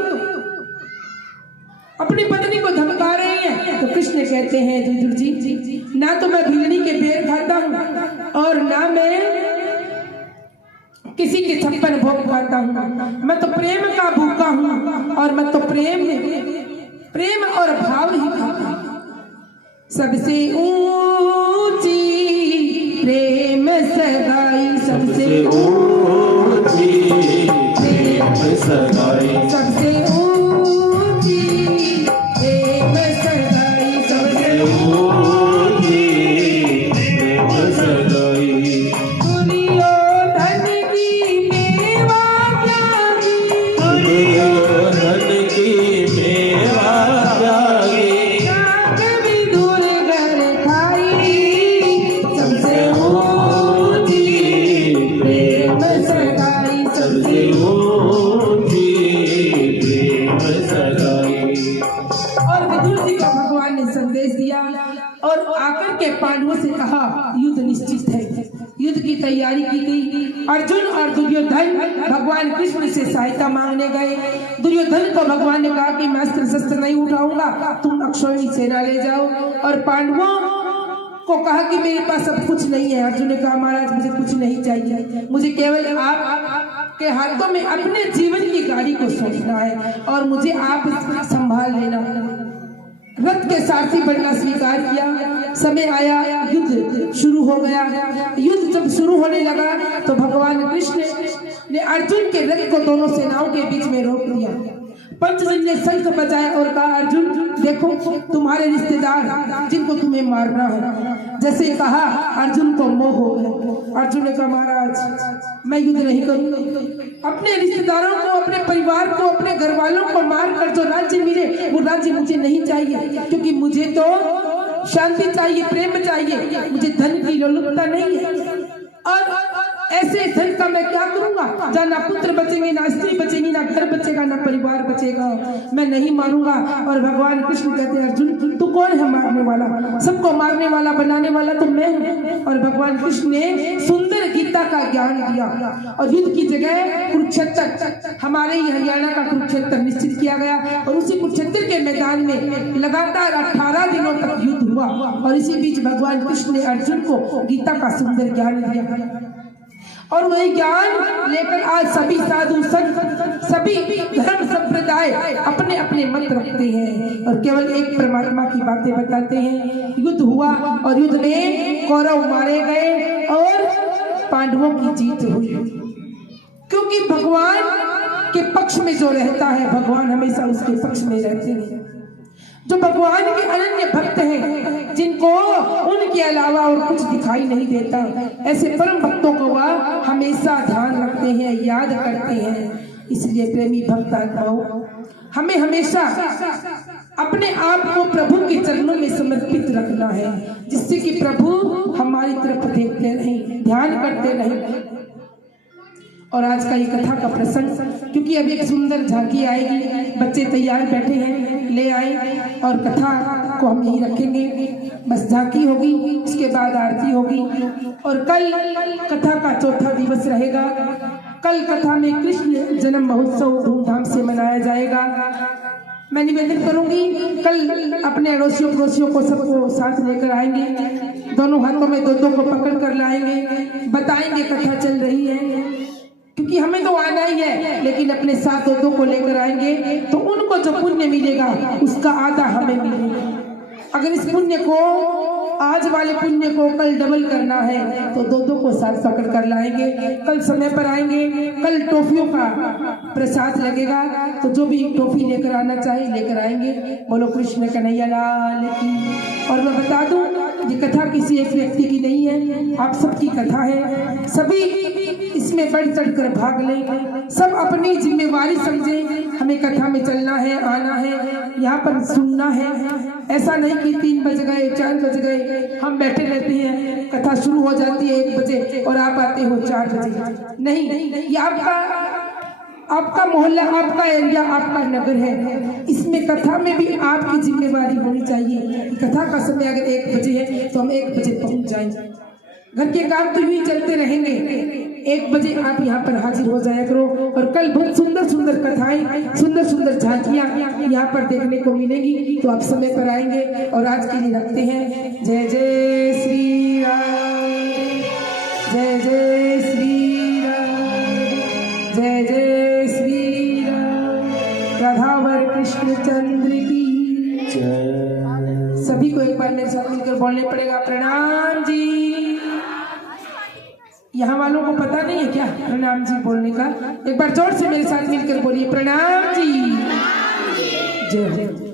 अपनी पत्नी को धमका रहे हैं। तो कृष्ण कहते हैं विदुर जी, ना तो मैं भिलनी के बेर खाता हूँ और ना मैं किसी के छप्पन भोग खाता हूँ, मैं तो प्रेम का भूखा हूँ और मैं तो प्रेम और भाव ही खाता हूँ। सबसे ऊंची प्रेम सगाई, सबसे ऊंची प्रेम सगाई, सबसे ऊंची प्रेम सगाई, सबसे ऊंची प्रेम सगाई। दुर्योधन की मेवा त्यागी, दुर्योधन की मेवा त्यागी, साग विदुर घर खाई, सबसे ऊंची प्रेम सगाई, सबसे ऊंची प्रेम सगाई। और विदुर जी को भगवान ने संदेश दिया और आकर के पांडवों से कहा, युद्ध निश्चित है। युद्ध की तैयारी की गई। अर्जुन और दुर्योधन भगवान कृष्ण से सहायता मांगने गए। दुर्योधन को भगवान ने कहा कि मैं अस्त्र शस्त्र नहीं उठाऊंगा, तुम अक्षौहिणी सेना ले जाओ। और पांडवों को कहा कि मेरे पास सब कुछ नहीं है। अर्जुन ने कहा, महाराज मुझे कुछ नहीं चाहिए, मुझे केवल आप के हाथों में अपने जीवन की गाड़ी को सौंपना है और मुझे आप संभाल लेना। रथ के सारथी बनना स्वीकार किया। समय आया, युद्ध शुरू हो गया। युद्ध जब शुरू होने लगा तो भगवान कृष्ण ने अर्जुन के रथ को दोनों सेनाओं के बीच में रोक दिया पंचजन ने शंख बजाया और कहा अर्जुन देखो तुम्हारे रिश्तेदार जिनको तुम्हें मारना है। जैसे कहा अर्जुन को मोह हो गया। अर्जुन ने कहा महाराज मैं युद्ध नहीं करूंगा। अपने रिश्तेदारों को, अपने परिवार को, अपने घर वालों को मार कर जो राज्य मिले वो राज्य मुझे नहीं चाहिए, क्योंकि मुझे तो शांति चाहिए, प्रेम चाहिए, मुझे धन की लोलुपता नहीं है। और ऐसे धन का मैं क्या करूंगा, जहाँ ना पुत्र बचेंगे, ना स्त्री बचेगी, ना घर बचेगा, ना परिवार बचेगा, मैं नहीं मारूंगा। और भगवान कृष्ण कहते हैं अर्जुन तू कौन है मारने वाला, सबको मारने वाला बनाने वाला तो मैं हूँ। और भगवान कृष्ण ने सुंदर गीता का ज्ञान दिया और युद्ध की जगह कुरुक्षेत्र, हमारे ही हरियाणा का कुरुक्षेत्र निश्चित किया गया। और उसी कुरुक्षेत्र के मैदान में लगातार 18 दिनों तक युद्ध हुआ। और इसी बीच भगवान कृष्ण ने अर्जुन को गीता का सुंदर ज्ञान दिया। और वही ज्ञान लेकर आज सभी साधु संत, सभी धर्म संप्रदाय अपने अपने मत रखते हैं और केवल एक परमात्मा की बातें बताते हैं। युद्ध हुआ और युद्ध में कौरव मारे गए और पांडवों की जीत हुई, क्योंकि भगवान के पक्ष में जो रहता है भगवान हमेशा उसके पक्ष में रहते हैं। जो भगवान के अनन्य भक्त हैं, जिनको उनके अलावा और कुछ दिखाई नहीं देता, ऐसे परम भक्तों को वह हमेशा ध्यान रखते हैं, याद करते हैं। इसलिए प्रेमी भक्त आत्माओं हमें हमेशा अपने आप को प्रभु के चरणों में समर्पित रखना है, जिससे कि प्रभु हमारी तरफ देखते नहीं, ध्यान करते नहीं। और आज का ये कथा का प्रसंग, क्योंकि अभी एक सुंदर झांकी आएगी, बच्चे तैयार बैठे हैं, ले आए और कथा को हम यहीं रखेंगे। बस झांकी होगी, उसके बाद आरती होगी और कल कथा का चौथा दिवस रहेगा। कल कथा में कृष्ण जन्म महोत्सव धूमधाम से मनाया जाएगा। मैं निवेदन करूंगी कल अपने अड़ोसियों पड़ोसियों को सबको साथ लेकर आएंगे, दोनों हाथों में दो को पकड़ कर लाएंगे, बताएंगे कथा चल रही है, क्योंकि हमें तो आना ही है, लेकिन अपने साथ दो को लेकर आएंगे तो उनको जो पुण्य मिलेगा उसका आधा हमें मिलेगा। अगर इस पुण्य को, आज वाले पुण्य को कल डबल करना है तो दो को साथ पकड़ कर लाएंगे। कल समय पर आएंगे। कल टॉफियों का प्रसाद लगेगा, तो जो भी टॉफी लेकर आना चाहे लेकर आएंगे। बोलो कृष्ण कन्हैया लाल की। और मैं बता दूं ये कथा किसी एक व्यक्ति की नहीं है, आप सबकी कथा है। सभी इसमें बढ़ चढ़ कर भाग लें, सब अपनी जिम्मेवारी समझें। हमें कथा में चलना है, आना है, यहाँ पर सुनना है। ऐसा नहीं कि 3 बज गए 4 बज गए हम बैठे रहते हैं, कथा शुरू हो जाती है 1 बजे और आप आते हो 4 बजे। नहीं, ये आपका मोहल्ला, आपका एरिया, आपका नगर है। इसमें कथा में भी आपकी जिम्मेवारी होनी चाहिए। कथा का समय अगर 1 बजे है तो हम 1 बजे पहुंच जाएंगे। घर के काम तो यूं ही चलते रहेंगे, 1 बजे आप यहाँ पर हाजिर हो जाया करो। और कल बहुत सुंदर सुंदर कथाएं, सुंदर सुंदर झांकियां यहाँ पर देखने को मिलेंगी, तो आप समय पर आएंगे। और आज के लिए रखते हैं जय जय श्री राम, जय जय श्री राम, जय जय श्री राम। राधावर कृष्ण चंद्र की जय। सभी को एक बार मेरे साथ मिलकर बोलने पड़ेगा प्रणाम जी। यहाँ वालों को पता नहीं है क्या प्रणाम जी बोलने का? एक बार जोर से मेरे साथ मिलकर बोलिए प्रणाम जी। जय जय।